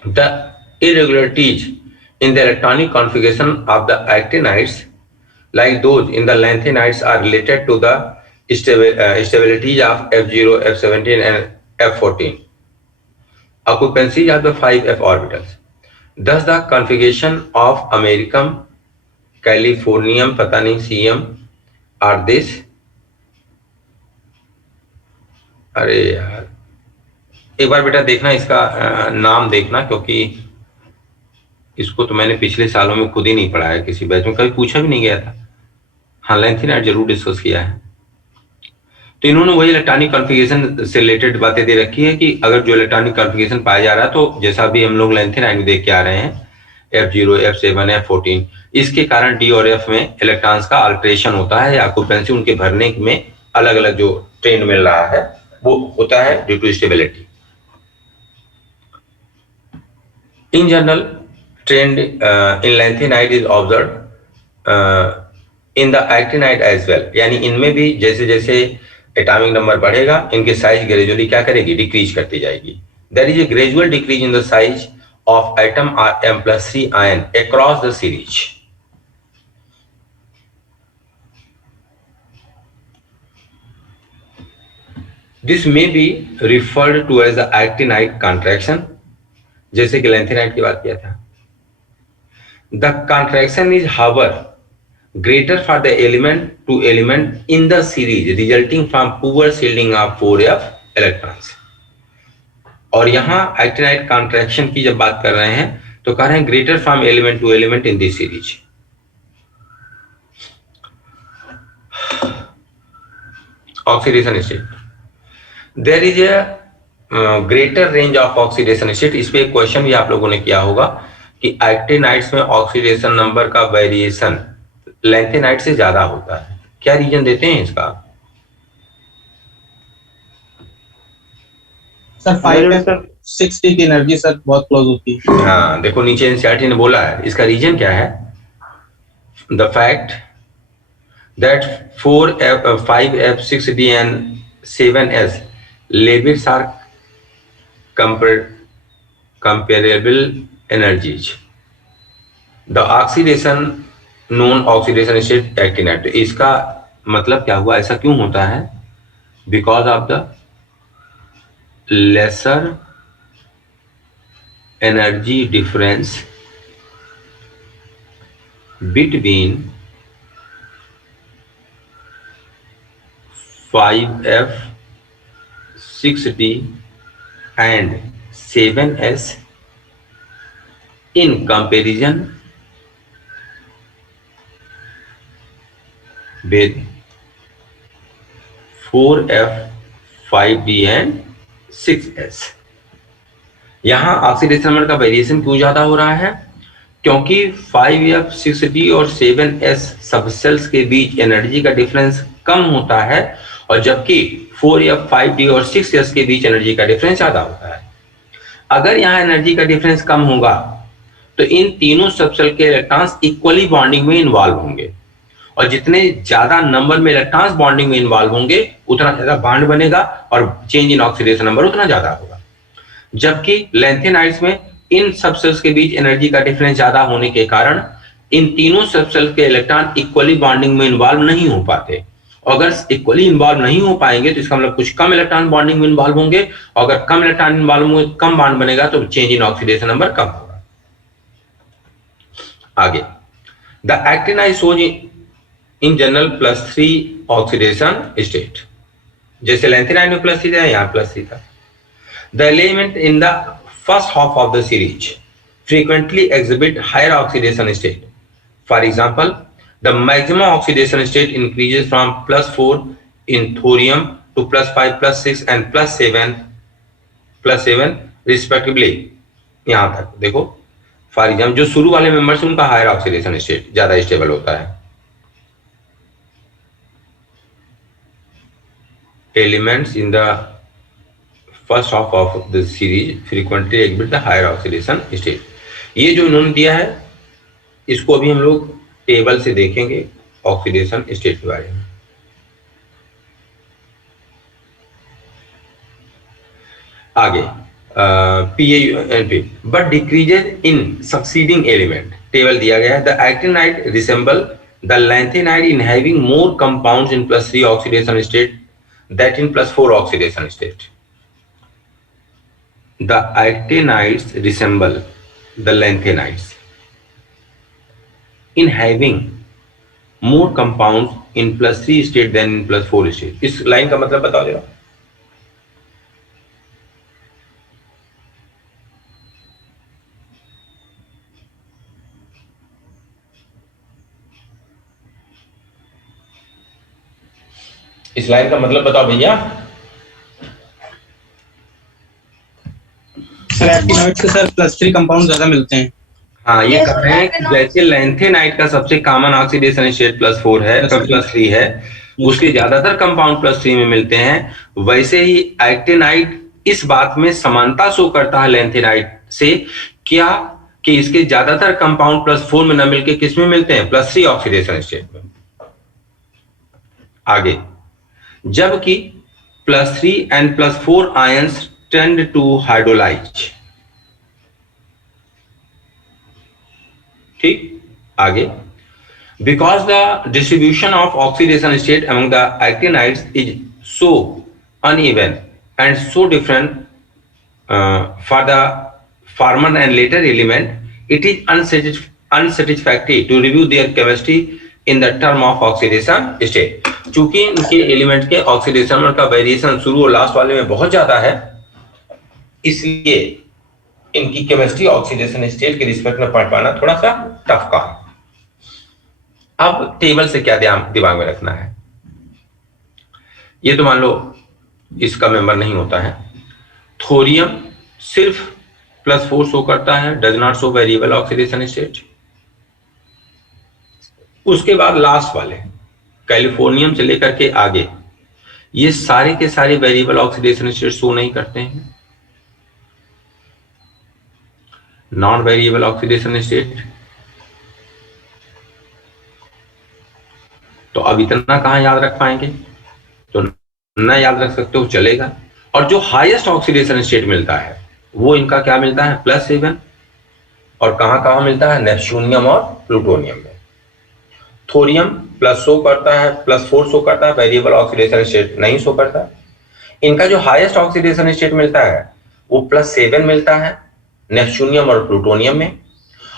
The irregularities in the electronic configuration of the actinides, like those in the lanthanides, are related to the stability of F0, F17 and F14, occupancy of the 5F orbitals. Thus the configuration of americium, californium, पता नहीं CM are this. अरे यार, एक बार बेटा देखना, इसका नाम देखना, क्योंकि इसको तो मैंने पिछले सालों में खुद ही नहीं पढ़ाया, किसी बैच में कभी पूछा भी नहीं गया था. हाँ, लैंथेनाइड जरूर डिस्कस किया है. तो इन्होंने वही इलेक्ट्रॉनिक कॉन्फ़िगरेशन से रिलेटेड बातें दे रखी है कि अगर जो इलेक्ट्रॉनिक कॉन्फ़िगरेशन पाया जा रहा है, तो जैसा भी हम लोग लैंथेनाइड में देख के आ रहे हैं, F0, F7, F14, इसके कारण D और F में इलेक्ट्रॉन्स का अल्टरेशन होता है, या ऑक्यूपेंसी उनके भरने में अलग अलग जो ट्रेंड मिल रहा है वो होता है due to stability. In general, trend in lanthanide is observed in the actinide as well. यानी इनमें भी जैसे जैसे एटॉमिक नंबर बढ़ेगा, इनकी साइज ग्रेजुअली क्या करेगी, डिक्रीज करती जाएगी. There is a gradual decrease in the size of atom M+3 ion across the series. This may be referred to as the actinide contraction, जैसे कि लैंथेनाइड की बात किया था. The contraction is however greater for the element to element in the series resulting from poor shielding of 4F electrons. और यहाँ actinide contraction की जब बात कर रहे हैं तो कह रहे हैं greater from element to element in this series. Oxidation state. There is a greater range of oxidation state. इस पे एक क्वेश्चन भी आप लोगों ने किया होगा कि एक्टिनाइड्स में ऑक्सीडेशन नंबर का वेरिएशन लैंथेनाइड से ज्यादा होता है. क्या रीजन देते हैं इसका? सर 5F60 की एनर्जी सर बहुत क्लोज होती है. हाँ देखो, नीचे एनसीईआरटी ने बोला है. इसका रीजन क्या है? The fact that 5F6D and 7S labels are comparable energies. The oxidation known oxidation state actinide. तो इसका मतलब क्या हुआ, ऐसा क्यों होता है? Because of the lesser energy difference between 5F6D and 7S in comparison with 4F, 5D and 6S. यहां ऑक्सीडेशन नंबर का वेरिएशन क्यों ज्यादा हो रहा है? क्योंकि 5F, 6D और 7S सबसेल्स के बीच एनर्जी का डिफरेंस कम होता है, और जबकि 4F, 5D और 6S के बीच एनर्जी का डिफरेंस ज्यादा होता है. अगर यहाँ एनर्जी का डिफरेंस कम होगा तो इन तीनों सबसेल के इलेक्ट्रॉन्स इक्वली बॉन्डिंग में इन्वॉल्व होंगे, और जितने ज्यादा नंबर में इलेक्ट्रॉन्स बॉन्डिंग में इन्वॉल्व होंगे उतना ज्यादा बॉन्ड बनेगा और चेंज इन ऑक्सीडेशन नंबर उतना ज्यादा होगा. जबकि लैंथेनाइड्स में इन सबसेल्स के बीच एनर्जी का डिफरेंस ज्यादा होने के कारण इन तीनों सबसेल्स के इलेक्ट्रॉन इक्वली बॉन्डिंग में इन्वॉल्व नहीं हो पाते. अगर इक्वली इन्वॉल्व नहीं हो पाएंगे तो इसका मतलब कुछ कम इलेक्ट्रॉन बॉन्डिंग में इन्वॉल्व होंगे, अगर कम इलेक्ट्रॉन इन्वॉल्व होंगे, कम बॉन्ड बनेगा तो चेंज इन ऑक्सीडेशन नंबर कम होगा. आगे, the actinide shows in general +3 oxidation state. जैसे लैंथेनाइड में +3 था, यहाँ +3 था. The element in the first half of the series frequently exhibit higher oxidation state. For example, the maximum oxidation state increases from +4 in thorium to +5, +6 and +7 +7 respectively. यहां तक देखो, for example जो शुरू वाले मेंबर्स उनका हायर ऑक्सीडेशन स्टेट ज्यादा stable होता है। Elements in the first half of the series frequently exhibit the higher oxidation state. ये जो इन्होंने दिया है इसको अभी हम लोग टेबल से देखेंगे ऑक्सीडेशन स्टेट के बारे में। आगे PaUnP but decreases in succeeding element. Table दिया गया है। The actinide resemble the lanthanide in having more compounds in +3 oxidation state that in +4 oxidation state. The actinides resemble the lanthanides in having more compounds in +3 state than in +4 state। इस line का मतलब बताओ जरा। इस line का मतलब बताओ भैया। सर एक्टिनाइड के सर +3 कंपाउंड ज्यादा मिलते हैं। हाँ, ये कह रहे हैं कि जैसे लैंथेनाइड का सबसे कॉमन ऑक्सीडेशन स्टेट +4 है, +3 है, उसके ज्यादातर कंपाउंड +3 में मिलते हैं, वैसे ही एक्टिनाइड इस बात में समानता शो करता है लैंथेनाइड से, क्या कि इसके ज्यादातर कंपाउंड +4 में न मिलके किस में मिलते हैं, +3 ऑक्सीडेशन स्टेट में। आगे, जबकि +3 and +4 ions tend to hydrolyze। ठीक, आगे, because the distribution of oxidation state among the actinides is so uneven and so different for the former and later element, it is unsatisfactory to review their chemistry in the term of oxidation state। चूंकि इनके element के oxidation का variation शुरू और last वाले में बहुत ज्यादा है, इसलिए इनकी केमिस्ट्री ऑक्सीडेशन स्टेट के रिस्पेक्ट में पढ़ पाना थोड़ा सा टफ का है। अब टेबल से क्या दिमाग में रखना है, ये तो मान लो इसका मेंबर नहीं होता है। थोरियम सिर्फ +4 शो करता है, does not show variable oxidation state. उसके बाद लास्ट वाले कैलिफोर्नियम से लेकर के आगे ये सारे के सारे वेरिएबल ऑक्सीडेशन स्टेट शो नहीं करते हैं। नॉन वेरिएबल ऑक्सीडेशन स्टेट, तो अब इतना कहां याद रख पाएंगे, तो ना याद रख सकते हो चलेगा। और जो हाईएस्ट ऑक्सीडेशन स्टेट मिलता है वो इनका क्या मिलता है, +7, और कहां कहां मिलता है, नेप्च्यूनियम और प्लूटोनियम में। थोरियम +4 शो करता है, वेरिएबल ऑक्सीडेशन स्टेट नहीं शो करता। इनका जो हाईएस्ट ऑक्सीडेशन स्टेट मिलता है वो +7 मिलता है नेप्च्यूनियम और प्लूटोनियम में,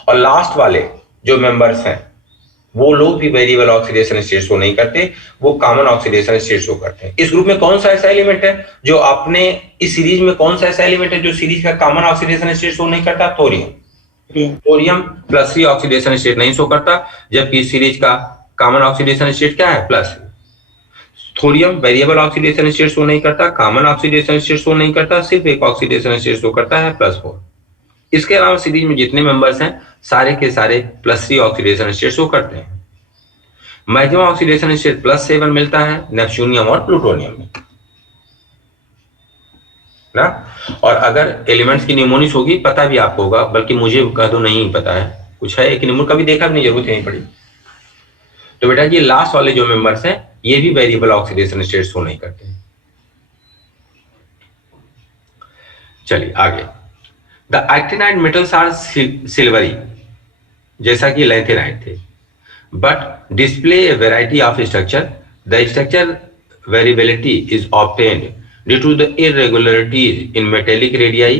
और लास्ट वाले जो मेंबर्स हैं वो लोग भी वेरिएबल ऑक्सीडेशन स्टेट शो नहीं करते, वो कॉमन ऑक्सीडेशन स्टेट शो करते हैं। इस ग्रुप में कौन सा ऐसा एलिमेंट है जो आपने इस सीरीज में, कौन सा ऐसा एलिमेंट है जो सीरीज का कॉमन ऑक्सीडेशन स्टेट शो नहीं करता, थोरियम। थोरियम +3 ऑक्सीडेशन स्टेट नहीं शो करता, जबकि इस सीरीज का कॉमन ऑक्सीडेशन स्टेट क्या है, +। Thorium variable oxidation state show नहीं करता, कॉमन ऑक्सीडेशन स्टेट शो नहीं करता, सिर्फ एक ऑक्सीडेशन स्टेट शो करता है, +4। इसके अलावा सीरीज में जितने मेंबर्स हैं सारे के सारे +3 ऑक्सीडेशन स्टेट शो करते हैं। मैक्सिमम ऑक्सीडेशन स्टेट +7 मिलता है नेप्च्यूनियम और प्लूटोनियम में ना। और अगर एलिमेंट्स की निमोनिक्स होगी, पता भी आपको होगा, बल्कि मुझे कह दो नहीं पता है, कुछ है एक निमोनिक कभी देखा भी नहीं, जरूरत नहीं पड़ी। तो बेटा ये लास्ट वाले जो मेंबर्स हैं ये भी वेरिएबल ऑक्सीडेशन स्टेट शो नहीं करते। चलिए आगे, the actinide metals are silvery, जैसा कि लैंथेनाइड थे, but display a variety of structure. The structure variability is obtained due to the irregularities in metallic radii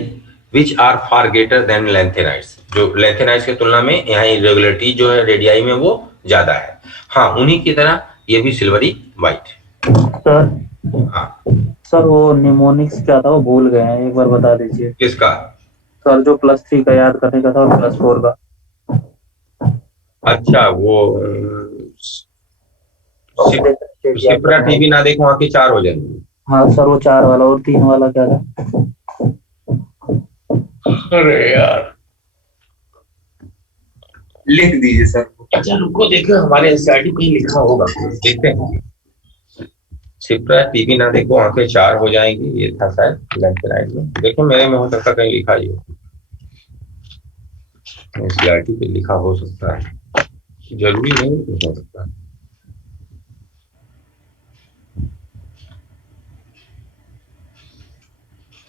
which are far greater than lanthanides. जो lanthanides की तुलना में यहाँ irregularity जो है रेडियाई में वो ज्यादा है। हाँ, उन्हीं की तरह ये भी सिल्वरी वाइट। सर हाँ सर वो निमोनिक्स क्या था वो भूल गए हैं, एक बार बता दीजिए। किसका? सर जो +3 का याद करने का था और +4 का। अच्छा, वो शिप्रा टीवी ना देखो, वहां के 4 हो जाएंगे। हाँ सर वो 4 वाला, और 3 वाला क्या था? अरे यार, लिख दीजिए सर। अच्छा रुको, देखो हमारे एनसीईआरटी पे लिखा होगा, देखते हैं। सिप्रा टीवी ना देखो आंखें चार हो जाएंगी, ये था शायद लेफ्ट राइट में। देखो मेरे में हो सकता कहीं लिखा ही हो, एनसीईआरटी पे लिखा हो सकता है, जरूरी नहीं हो सकता है।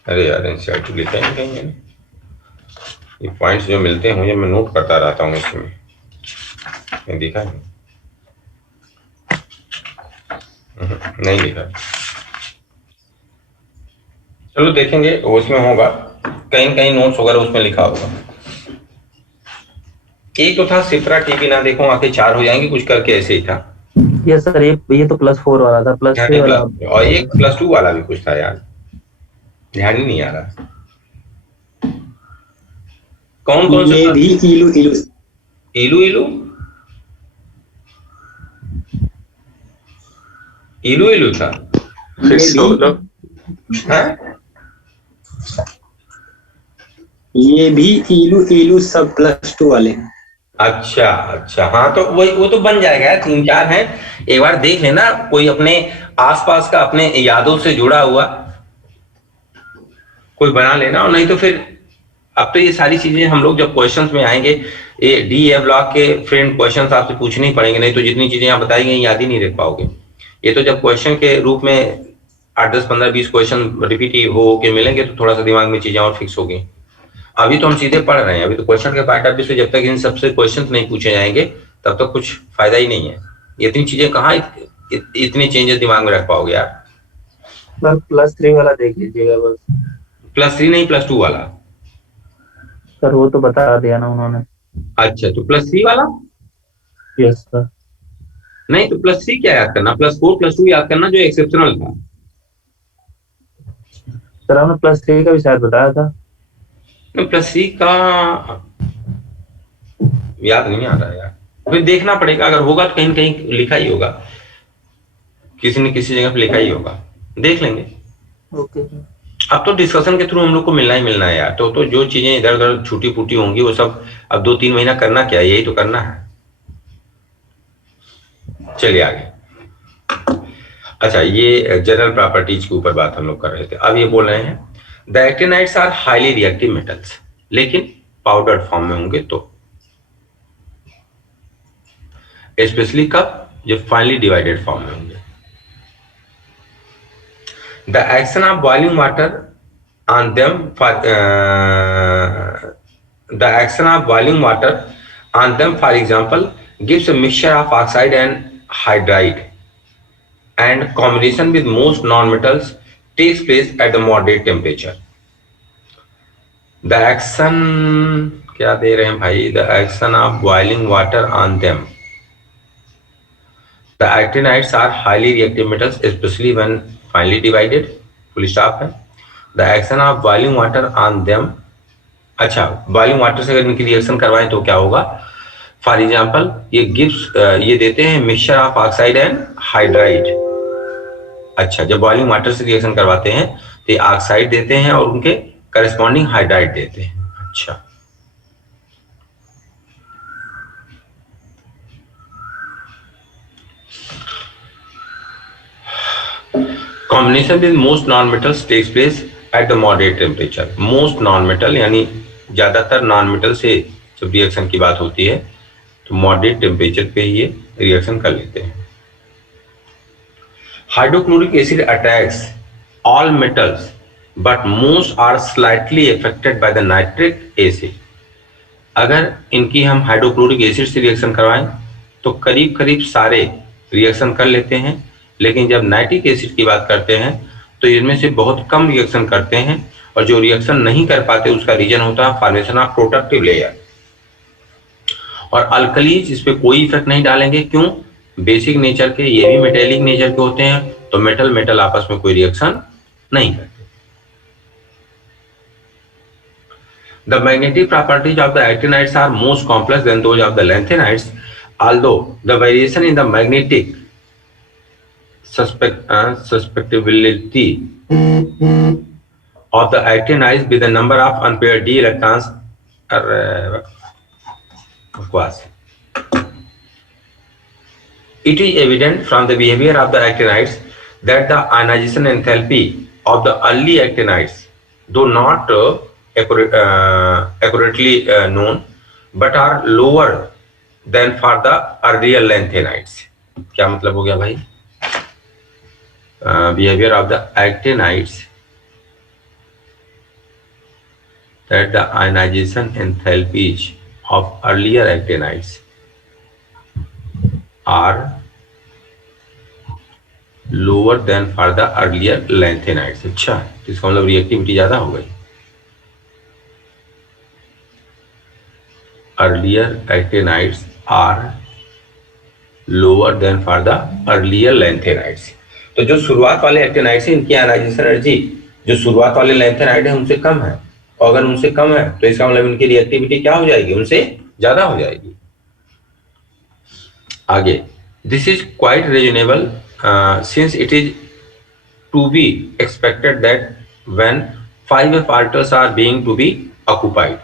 अरे यार एनसीईआरटी लिखा ही नहीं है, ये पॉइंट्स जो मिलते हैं मुझे, मैं नोट करता रहता हूँ इसमें, मैं दिखा नहीं, नहीं लिखा। चलो देखेंगे, उसमें होगा कहीं कहीं नोट्स वगैरह उसमें लिखा होगा। एक तो था सिप्रा टीवी ना देखो आंखें चार हो जाएंगी, कुछ करके ऐसे ही था। ये सर ये तो +4 वाला था, +3 वाला। और एक +2 वाला भी कुछ था यार, ध्यान ही नहीं आ रहा। कौन कौन से? ये भी इलू इलू इलू इलू इलू इलू था। ये भी इलू इलू सब +2 वाले। अच्छा अच्छा, हाँ तो वही, वो तो बन जाएगा यार, 3-4 हैं, एक बार देख लेना कोई अपने आसपास का, अपने यादों से जुड़ा हुआ कोई बना लेना, और नहीं तो फिर अब तो ये सारी चीजें हम लोग जब क्वेश्चंस में आएंगे, ये DA ब्लॉक के फ्रेंड क्वेश्चंस आपसे पूछने ही पड़ेंगे, नहीं तो जितनी चीजें यहाँ बताई गई याद ही नहीं रख पाओगे। ये तो जब क्वेश्चन के रूप में 8, 10, 15, 20 क्वेश्चन रिपीट हो के मिलेंगे तो थोड़ा सा दिमाग में चीजें और फिक्स होगी। अभी तो हम सीधे पढ़ रहे हैं, अभी तो क्वेश्चन के पॉइंट ऑफ व्यू से जब तक इन सबसे क्वेश्चन नहीं पूछे जाएंगे तब तक कुछ फायदा ही नहीं है। इतनी चीजें कहाँ इतने चेंजेस दिमाग में रख पाओगे यार। +3 वाला देख लीजिएगा बस। +3 नहीं, +2 वाला सर वो तो बता दिया ना उन्होंने। अच्छा, तो +3 वाला। Yes sir. नहीं तो +3 क्या याद करना, +4 +2 याद करना जो एक्सेप्शनल था। सर हमने +3 का भी शायद बताया था। +3 का याद नहीं आ रहा यार, फिर देखना पड़ेगा, अगर होगा तो कहीं कहीं लिखा ही होगा, किसी न किसी जगह पे लिखा ही होगा, देख लेंगे। ओके। अब तो डिस्कशन के थ्रू हम लोग को मिलना ही मिलना है यार, तो जो चीजें इधर उधर छूटी फूटी होंगी वो सब अब 2-3 महीना करना क्या है, यही तो करना है। चलिए आगे। अच्छा, ये जनरल प्रॉपर्टीज के ऊपर बात हम लोग कर रहे थे। अब ये बोल रहे हैं the actinides are highly reactive metals, लेकिन पाउडर फॉर्म में होंगे तो, स्पेशली कब, जब फाइनली डिवाइडेड फॉर्म में होंगे। The action of boiling water on them, the action of boiling water on them, for example, gives a mixture of oxide and hydride, and combination with most non-metals takes place at the moderate temperature. The action क्या दे रहे हैं भाई? The action of boiling water on them. The actinides are highly reactive metals, especially when finely divided. Full stop है। The action of boiling water on them, अच्छा boiling water से अगर इनकी reaction करवाएं तो क्या होगा? फॉर एग्जाम्पल ये गिव्स, ये देते हैं mixture of oxide and hydride. अच्छा, जब बॉइलिंग वाटर से रिएक्शन करवाते हैं तो ये ऑक्साइड देते हैं और उनके करस्पॉन्डिंग हाइड्राइड देते हैं। अच्छा, combination with most non-metals takes place at the moderate temperature. Most non-metal यानी ज्यादातर non-metal से जब रिएक्शन की बात होती है तो मॉडरेट टेम्परेचर पे ये रिएक्शन कर लेते हैं। Hydrochloric acid attacks all metals but most are slightly affected by the nitric acid. अगर इनकी हम हाइड्रोक्लोरिक एसिड से रिएक्शन करवाएं तो करीब करीब सारे रिएक्शन कर लेते हैं, लेकिन जब नाइट्रिक एसिड की बात करते हैं तो इनमें से बहुत कम रिएक्शन करते हैं, और जो रिएक्शन नहीं कर पाते उसका रीजन होता है फॉर्मेशन ऑफ प्रोडक्टिव लेयर। और अल्कलीज इस पे कोई इफेक्ट नहीं डालेंगे, क्यों? बेसिक नेचर के, ये भी मेटेलिक नेचर के होते हैं, तो मेटल मेटल आपस में कोई रिएक्शन नहीं करते। The magnetic properties of the actinides are most complex than those of the lanthanides, although the variation in the magnetic susceptibility of the actinides with the number of unpaired d electrons are बकवास. It is evident from the behavior of the actinides that the ionization enthalpy of the early actinides, though not accurately known, but are lower than for the earlier lanthanides. क्या मतलब हो गया भाई? Behavior of the actinides that the ionization enthalpies of earlier actinides are lower than for the earlier lanthanides. अच्छा, तो इसका मतलब reactivity ज्यादा हो गई. Earlier actinides are lower than for the earlier lanthanides. तो जो शुरुआत वाले एक्टिनाइड्स है इनकी आयनाइजेशन एनर्जी जो शुरुआत वाले लैंथेनाइड है उनसे कम है, और अगर उनसे कम है तो इसका मतलब इनकी रिएक्टिविटी क्या हो जाएगी, उनसे ज्यादा हो जाएगी. आगे, this is quite reasonable since it is to be expected that when 5 particles are being to be occupied,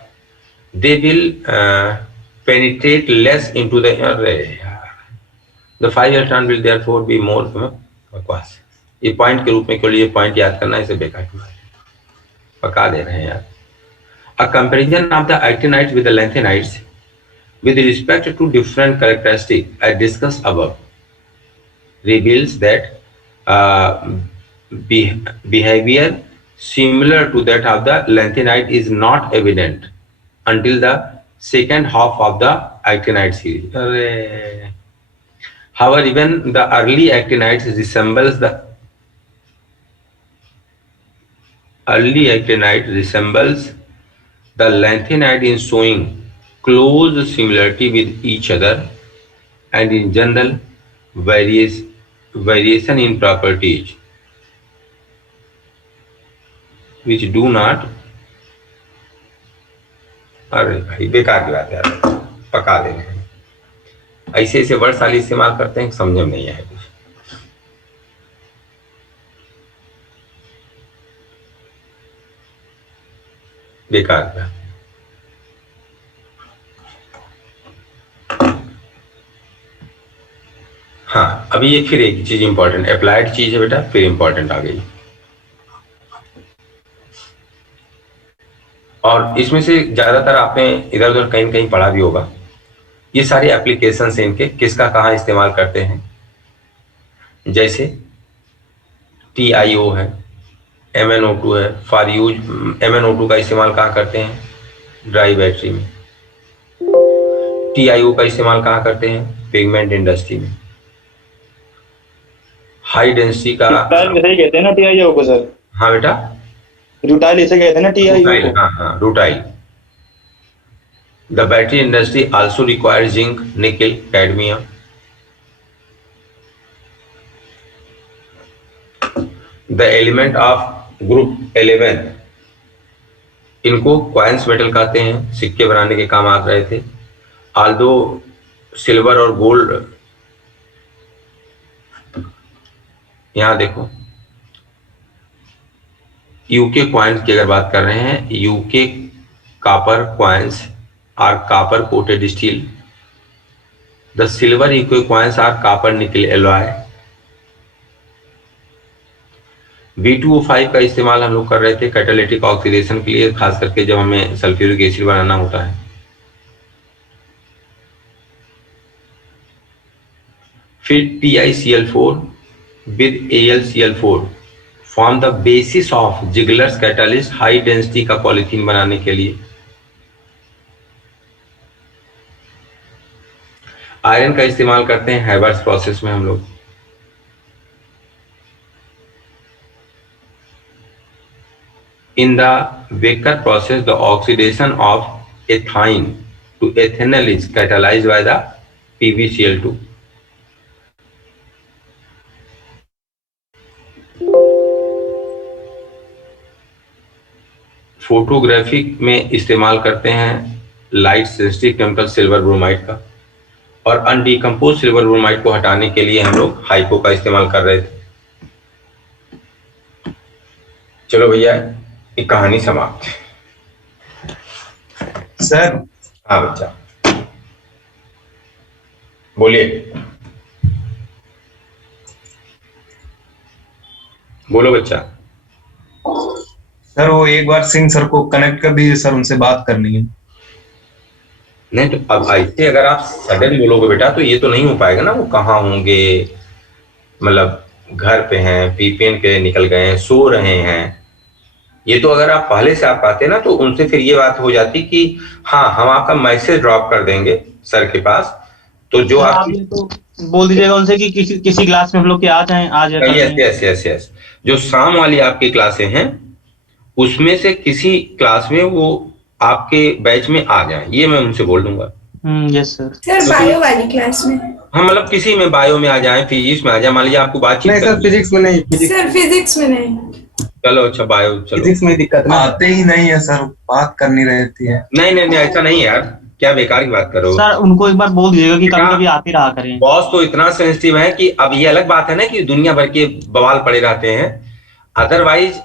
they will penetrate less into the array. The 5 electron will therefore be more बकवास. ये point के रूप में केवल ये point याद करना, इसे बेकार क्यों पका दे रहे हैं यार. A comparison of the actinides with the lanthanides with respect to different characteristics as discussed above reveals that behavior similar to that of the lanthanide is not evident until the second half of the actinide series. However, even the early actinides resembles the lanthanide in showing close similarity with each other and in general variation in properties which do not. अरे भाई बेकार की बात है यार, पका दे रहे हैं. ऐसे ऐसे वर्ड साली इस्तेमाल करते हैं, समझ में नहीं आए कुछ. बेकार का. हाँ, अभी ये फिर एक चीज इंपॉर्टेंट अप्लाइड चीज है बेटा, फिर इंपॉर्टेंट आ गई. और इसमें से ज्यादातर आपने इधर उधर कहीं कहीं पढ़ा भी होगा. ये सारे एप्लीकेशन है इनके, किसका कहाँ इस्तेमाल करते हैं. जैसे TiO है, MnO2 है. फॉर यूज MnO2 का इस्तेमाल कहाँ करते हैं, ड्राई बैटरी में. TiO का इस्तेमाल कहाँ करते हैं, पिगमेंट इंडस्ट्री में. हाई डेंसिटी का इसे कहते हैं ना TiO को सर. हाँ बेटा, रूटाइल इसे कहते हैं ना TiO को. हाँ, rutile. The battery industry also requires zinc, nickel, cadmium. The element of group 11, इनको क्वाइंस मेटल कहते हैं, सिक्के बनाने के काम आ रहे थे. Although सिल्वर और गोल्ड, यहां देखो यूके क्वाइंस की अगर बात कर रहे हैं, UK copper coins are copper coated steel. The silver equi coins are copper nickel alloy. V2O5 का इस्तेमाल हम लोग कर रहे थे कैटालिटिक ऑक्सीडेशन के लिए, खास करके जब हमें सल्फ्यूरिक एसिड बनाना होता है. फिर TiCl4 with AlCl4 form the basis of Ziegler's catalyst high density का पॉलीथीन बनाने के लिए. आयरन का इस्तेमाल करते हैं हैवर्स प्रोसेस में हम लोग. In the Wacker process the oxidation of ethyne to ethanol is catalysed by the PbCl2. Photography में इस्तेमाल करते हैं light sensitive chemical silver bromide का, और अनडिकम्पोज सिल्वर ब्रोमाइड को हटाने के लिए हम लोग हाइपो का इस्तेमाल कर रहे थे. चलो भैया, ये कहानी समाप्त। सर हाँ बच्चा बोलिए, बोलो बच्चा। सर वो एक बार सिंह सर को कनेक्ट कर दीजिए सर, उनसे बात करनी है। नहीं तो अब ऐसे अगर आप सडन बोलोगे बेटा तो ये तो नहीं हो पाएगा ना। वो कहाँ होंगे, मतलब घर पे हैं, पीपीएन के निकल गए हैं, सो रहे हैं। ये तो अगर आप पहले से आप आते ना तो उनसे फिर ये बात हो जाती कि हाँ हम आपका मैसेज ड्रॉप कर देंगे सर के पास, तो जो आप आप ये तो बोल दीजिएगा उनसे कि किसी क्लास में हम लोग के आ जाएं आज या कल में। यस जो शाम वाली आपकी क्लासें हैं उसमें से किसी क्लास में वो आपके बैच में आ जाए, ये मैं उनसे बोल दूंगा। Yes sir. सर बायो वाली क्लास में। हाँ मतलब किसी में, बायो में आ जाए, फिजिक्स में आ जाए। मान लीजिए आपको बातचीत नहीं सर फिजिक्स में नहीं, सर फिजिक्स में नहीं। चलो अच्छा बायो चलो। फिजिक्स में दिक्कत ना। आते ही नहीं है सर, बात करनी रहती है। नहीं ऐसा नहीं है यार, क्या बेकार की बात करो। सर उनको एक बार बोल दीजिएगा कि कभी कभी आते रहा करें। बॉस तो इतना सेंसिटिव है कि अब ये अलग बात है ना कि दुनिया भर के बवाल पड़े रहते हैं, अदरवाइज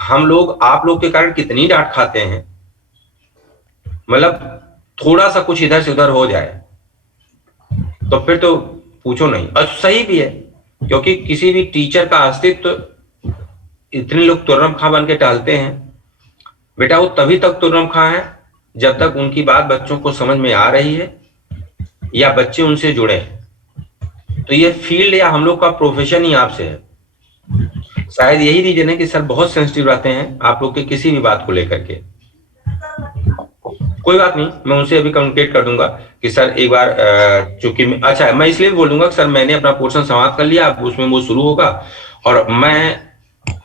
हम लोग आप लोग के कारण कितनी डांट खाते हैं। मतलब थोड़ा सा कुछ इधर से उधर हो जाए तो फिर तो पूछो नहीं। और सही भी है, क्योंकि किसी भी टीचर का अस्तित्व तो इतने लोग तुर्रम खां बन के टहलते हैं बेटा, वो तभी तक तुर्रम खां है जब तक उनकी बात बच्चों को समझ में आ रही है या बच्चे उनसे जुड़े हैं। तो ये फील्ड या हम लोग का प्रोफेशन ही आपसे है। शायद यही रीजन है कि सर बहुत सेंसिटिव रहते हैं आप लोग के किसी भी बात को लेकर के। कोई बात नहीं, मैं उनसे अभी कम्युनिकेट कर दूंगा कि सर एक बार चूंकि अच्छा मैं इसलिए बोलूंगा कि सर मैंने अपना पोर्शन समाप्त कर लिया, अब उसमें वो शुरू होगा और मैं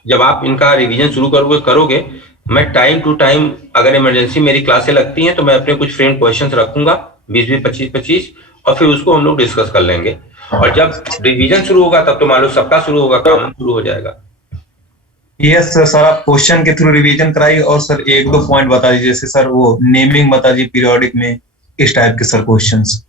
जब आप इनका रिवीजन शुरू करोगे मैं टाइम टू टाइम अगर इमरजेंसी मेरी क्लासें लगती हैं तो मैं अपने कुछ फ्रेंड क्वेश्चंस रखूंगा 20-20 25 और फिर उसको हम लोग डिस्कस कर लेंगे। और जब रिवीजन शुरू होगा तब तो मान लो सबका शुरू होगा, काम शुरू हो जाएगा। यस सर, आप क्वेश्चन के थ्रू रिवीजन कराइए और सर एक दो पॉइंट बता दीजिए, जैसे सर वो नेमिंग बता दीजिए पीरियोडिक में, इस टाइप के सर क्वेश्चंस।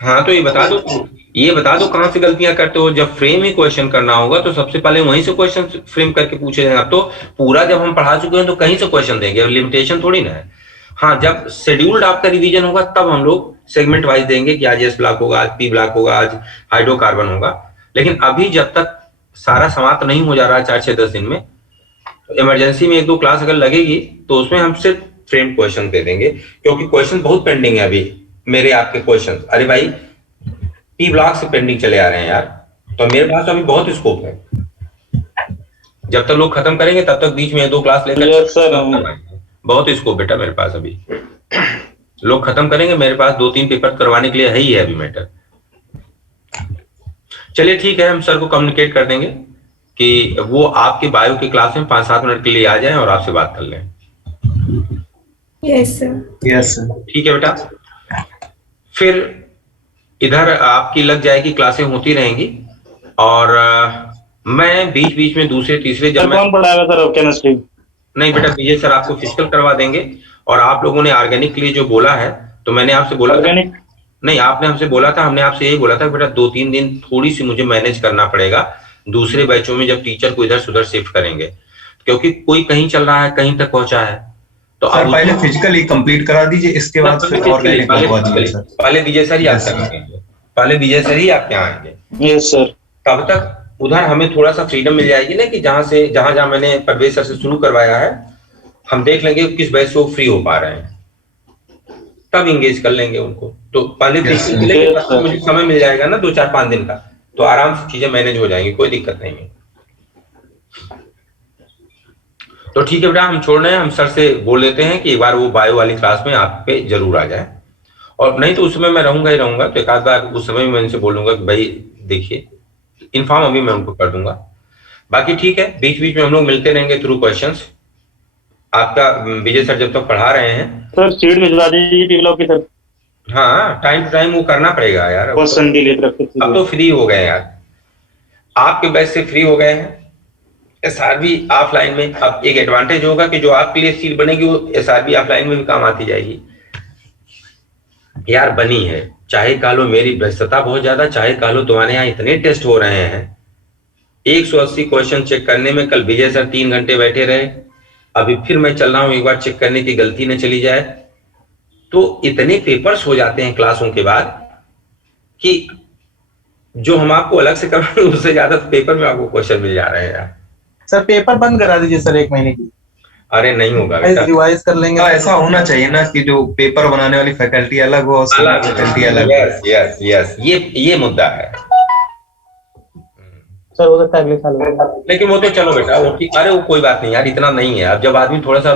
हाँ तो ये बता दो कहाँ से गलतियां करते हो। जब फ्रेम ही क्वेश्चन करना होगा तो सबसे पहले वहीं से क्वेश्चन फ्रेम करके पूछे जाएंगे। अब तो पूरा जब हम पढ़ा चुके हैं तो कहीं से क्वेश्चन देंगे, लिमिटेशन थोड़ी ना है। हाँ जब शेड्यूल्ड आपका रिवीजन होगा तब हम लोग सेगमेंट वाइज देंगे कि आज एस ब्लॉक होगा, आज पी ब्लॉक होगा, आज हाइड्रोकार्बन होगा। लेकिन अभी जब तक सारा समाप्त नहीं हो जा रहा है 4-6-10 दिन में, तो इमरजेंसी में 1-2 क्लास अगर लगेगी तो उसमें हम सिर्फ फ्रेम क्वेश्चन दे देंगे, क्योंकि क्वेश्चन बहुत पेंडिंग है अभी मेरे आपके क्वेश्चन। अरे भाई पी ब्लॉक से पेंडिंग चले आ रहे हैं यार, तो मेरे पास तो अभी बहुत स्कोप है। जब तक लोग खत्म करेंगे तब तक बीच में 1-2 क्लास लेकर बहुत स्कोप बेटा मेरे पास। अभी लोग खत्म करेंगे, मेरे पास 2-3 पेपर करवाने के लिए है ही है अभी मैटर। चलिए ठीक है, हम सर को कम्युनिकेट कर देंगे कि वो आपके बायो की क्लास में 5-7 मिनट के लिए आ जाएं और आपसे बात कर लें। Yes sir. ठीक है बेटा, फिर इधर आपकी लग जाएगी, क्लासें होती रहेंगी और मैं बीच बीच में दूसरे तीसरे जब मैं कौन पढ़ाएगा सर केमिस्ट्री? नहीं बेटा विजय सर आपको फिजिकल करवा देंगे। और आप लोगों ने ऑर्गेनिक के लिए जो बोला है तो मैंने आपसे बोला था, नहीं आपने हमसे बोला था, हमने आपसे यही बोला था बेटा 2-3 दिन थोड़ी सी मुझे मैनेज करना पड़ेगा दूसरे बैचों में जब टीचर को इधर से उधर शिफ्ट करेंगे, क्योंकि कोई कहीं चल रहा है कहीं तक पहुंचा है। तो सर पहले फिजिकली कंप्लीट करा दीजिए, इसके बाद फिर ऑर्गेनिक करवा दीजिए सर। पहले विजय सर ही आपके यहाँ आएंगे, पहले विजय सर ही आपके यहाँ आएंगे। Yes sir. तब तक उधर हमें थोड़ा सा फ्रीडम मिल जाएगी ना कि जहां मैंने परवेज सर से शुरू करवाया है हम देख लेंगे किस बैच से वो फ्री हो पा रहे हैं, तब इंगेज कर लेंगे उनको। तो पहले मुझे समय मिल जाएगा ना 2-4-5 दिन का, तो आराम से चीजें मैनेज हो जाएंगी, कोई दिक्कत नहीं है। तो ठीक है बेटा, हम छोड़ रहे हैं, हम सर से बोल देते हैं कि एक बार वो बायो वाली क्लास में आप पे जरूर आ जाए, और नहीं तो उस समय मैं रहूंगा ही रहूंगा। तो एक आध बार उस समय मैं इनसे बोलूंगा कि भाई देखिए, इन्फॉर्म अभी मैं उनको कर दूंगा। बाकी ठीक है, बीच बीच में हम लोग मिलते रहेंगे थ्रू क्वेश्चंस। आपका विजय सर जब तक पढ़ा रहे हैं सर सीट भिजवा दीजिए टी ब्लॉक की सर। हाँ टाइम टू टाइम वो करना पड़ेगा यार, क्वेश्चन के लिए। अब तो फ्री हो गए यार, आपके बैच से फ्री हो गए हैं। एसआरबी ऑफलाइन में अब एक एडवांटेज होगा कि जो आपके लिए सीट बनेगी वो एसआरबी ऑफलाइन में भी काम आती जाएगी। यार बनी है, चाहे कह लो मेरी व्यस्तता बहुत ज्यादा, चाहे कह लो तुम्हारे यहाँ इतने टेस्ट हो रहे हैं, 180 क्वेश्चन चेक करने में कल विजय सर 3 घंटे बैठे रहे, अभी फिर मैं चल रहा हूं एक बार चेक करने की गलती न चली जाए। तो इतने पेपर्स हो जाते हैं क्लासों के बाद कि जो हम आपको अलग से करवाएं उससे ज्यादा पेपर में आपको क्वेश्चन मिल जा रहे हैं यार। सर पेपर बंद करा दीजिए सर 1 महीने की, अरे नहीं होगा बेटा, रिवाइज कर लेंगे। हाँ, ऐसा होना चाहिए ना कि जो पेपर बनाने वाली फैकल्टी अलग हो और फैकल्टी अलग हो। यस यस यस, ये मुद्दा है। सर हो सकता है अगले साल हो। लेकिन वो तो चलो बेटा, वो ठीक, अरे वो कोई बात नहीं यार, इतना नहीं है। अब जब आदमी थोड़ा सा